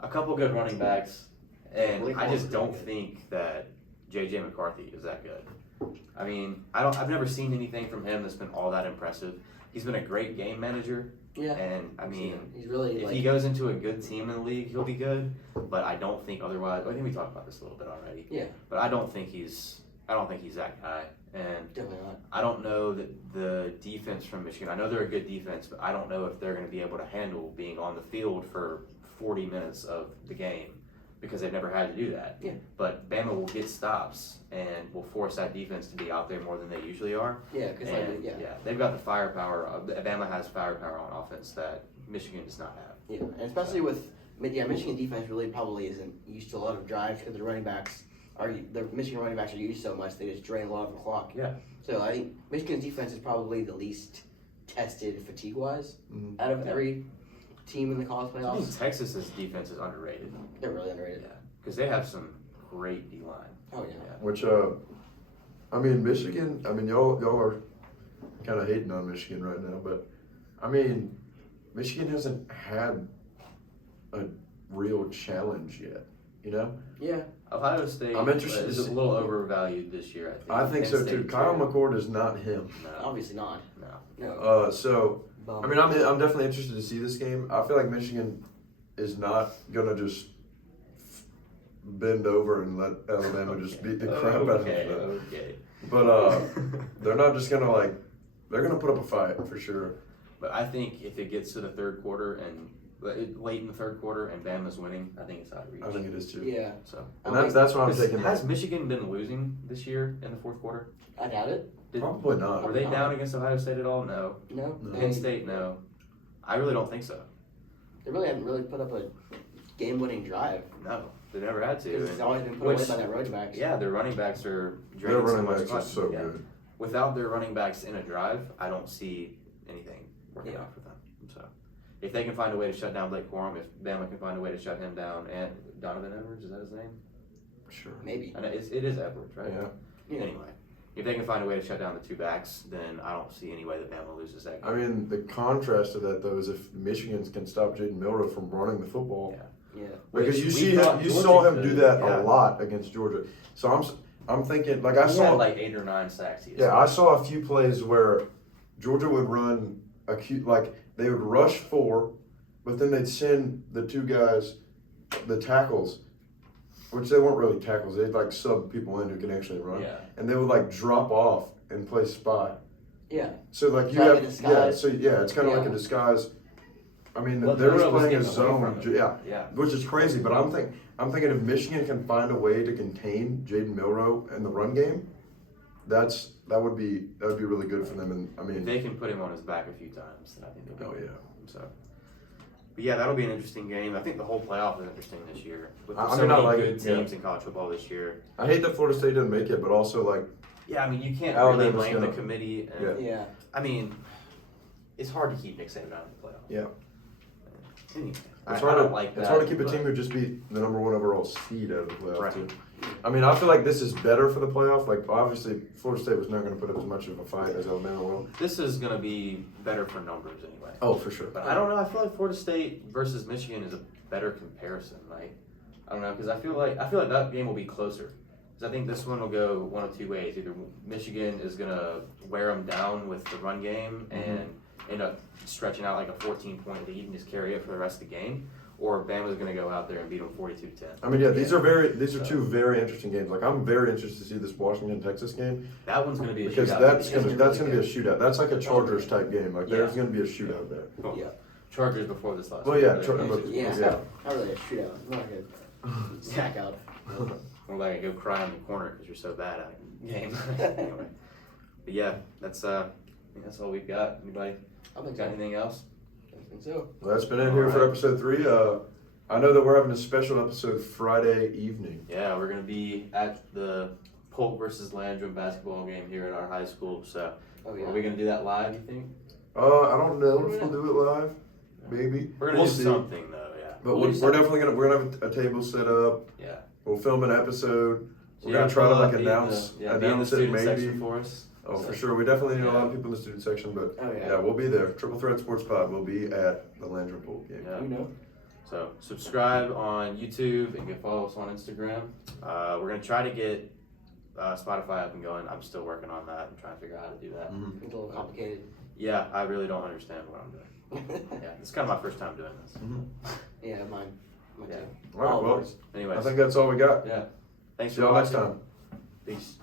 a couple good running backs, and Blake I just Bortles don't is good. think that J.J. McCarthy is that good. I mean, I've never seen anything from him that's been all that impressive. He's been a great game manager, Yeah. and I mean, he's really if like he goes into a good team in the league, he'll be good. But I don't think otherwise. I think we talked about this a little bit already. Yeah. But I don't think he's that guy. And definitely not. I don't know that the defense from Michigan. I know they're a good defense, but I don't know if they're going to be able to handle being on the field for 40 minutes of the game because they've never had to do that. Yeah. But Bama will get stops and will force that defense to be out there more than they usually are. Yeah, because And yeah. they've got the firepower. Bama has firepower on offense that Michigan does not have. Yeah, and especially with Michigan defense really probably isn't used to a lot of drives because the running backs the Michigan running backs are used so much they just drain a lot of the clock. Yeah. So I think Michigan's defense is probably the least tested fatigue wise Mhm. out of every team in the college I think playoffs. Texas's defense is underrated. They're really underrated. Yeah, because they have some great D line. Oh yeah. Which, I mean, Michigan, I mean, y'all are kind of hating on Michigan right now, but, I mean, Michigan hasn't had a real challenge yet, you know? Yeah. Ohio State I'm interested is to a see- little overvalued this year. I think Penn so State too. Kyle McCord is not him. No, Obviously not. no. No. So, Bum. I mean, I'm definitely interested to see this game. I feel like Michigan is not gonna just bend over and let Alabama just beat the crap out of them. Okay. But they're not just gonna they're gonna put up a fight for sure. But I think if it gets to the third quarter and late in the third quarter and Bama's winning, I think it's out of reach. I think it is too. Yeah. So And that's why I'm taking Has that. Michigan been losing this year in the fourth quarter? I doubt it. Probably not. Were they down against Ohio State at all? No. No. No. Penn State? No. I really don't think so. They really haven't really put up a game-winning drive. No, they never had to. It's And always been put away by their running backs. yeah, their running backs are Their draining so running much backs are clock. so Yeah. good. Without their running backs in a drive, I don't see anything working out for them. So, if they can find a way to shut down Blake Corum, if Bama can find a way to shut him down, and Donovan Edwards, is that his name? Sure. Maybe. I know it is Edwards, right? Yeah. Yeah. Anyway, if they can find a way to shut down the two backs, then I don't see any way that Bama loses that I game. mean, the contrast to that though is if Michigan can stop Jaden Milroe from running the football, Yeah. Yeah. because Which you we see him, thought you Georgia saw him do could, that yeah. a lot against Georgia. So I'm thinking like I He saw had like 8 or 9 sacks. Yeah, I saw a few plays where Georgia would run they would rush 4, but then they'd send the 2 guys, the tackles, which they weren't really tackles. They'd sub people in who can actually run, Yeah. and they would drop off and play spot. Yeah. So you Like a have disguise. it's kind of like a Yeah. disguise. I mean, Well, they're just Milroe was playing a getting away zone, from it. yeah, Yeah. which is crazy. But I'm thinking if Michigan can find a way to contain Jaden Milroe in the run game, that would be really good for them. And I If mean, they can put him on his back a few times, then I think they'll oh be yeah. good. So, but yeah, that'll be an interesting game. I think the whole playoff is interesting this year. With I so mean, I many like good it, yeah. teams in college football this year. I hate that Florida State didn't make it, but also Yeah, I mean, you can't Alabama's really blame the gonna- committee. And, Yeah. I mean, it's hard to keep Nick Saban out of the playoff. Yeah. Anyway, it's I hard don't to like that. it's hard to keep a but- team who just beat the number 1 overall seed out of the playoff Right. too. I mean, I feel like this is better for the playoff. Obviously, Florida State was not going to put up as much of a fight as Alabama will. This is going to be better for numbers anyway. Oh, for sure. But I don't know. I feel like Florida State versus Michigan is a better comparison. I don't know, because I feel like that game will be closer. Because I think this one will go one of two ways. Either Michigan is going to wear them down with the run game and end up stretching out like a 14-point lead and just carry it for the rest of the game, or Bama's going to go out there and beat them 42-10. I mean, yeah, these are 2 very interesting games. I'm very interested to see this Washington-Texas game That one's going to be a because shootout. that's It's gonna be a really shootout. That's like a Chargers type game. There's Yeah. gonna be a shootout there. Oh, Yeah. Chargers before this last. Well, week, yeah, but- Yeah. Yeah. Not really a shootout. It's not like a sack out. Or like I go cry in the corner because you're so bad at the game. Anyway, but yeah, that's all we've got. Anybody I think got so. anything else? I think so. Well, that's been it here for episode 3. I know that we're having a special episode Friday evening. Yeah, we're gonna be at the Polk versus Landrum basketball game here at our high school. So, Oh yeah. are we gonna do that live? You think? I don't know if we'll do it live. Maybe We're gonna we'll do see. something though. Yeah. But We'll do we're something. definitely gonna have a table set up. Yeah. We'll film an episode. So We're gonna try to pull up, announce be in the it student maybe. section for us. Oh, So- for sure. We definitely need a lot Yeah. of people in the student section, but Oh yeah. yeah, we'll be there. Triple Threat Sports Pod will be at the Landrum Bowl game. Yeah. You know. So subscribe on YouTube and follow us on Instagram. We're gonna try to get Spotify up and going. I'm still working on that and trying to figure out how to do that. Mhm. It's a little complicated. Yeah, I really don't understand what I'm doing. Yeah, it's kind of my first time doing this. Yeah, mine. Mine Yeah. too. All right, All well, ours. Anyways, I think that's all we got. yeah. Thanks See for y'all next watching. time. Peace.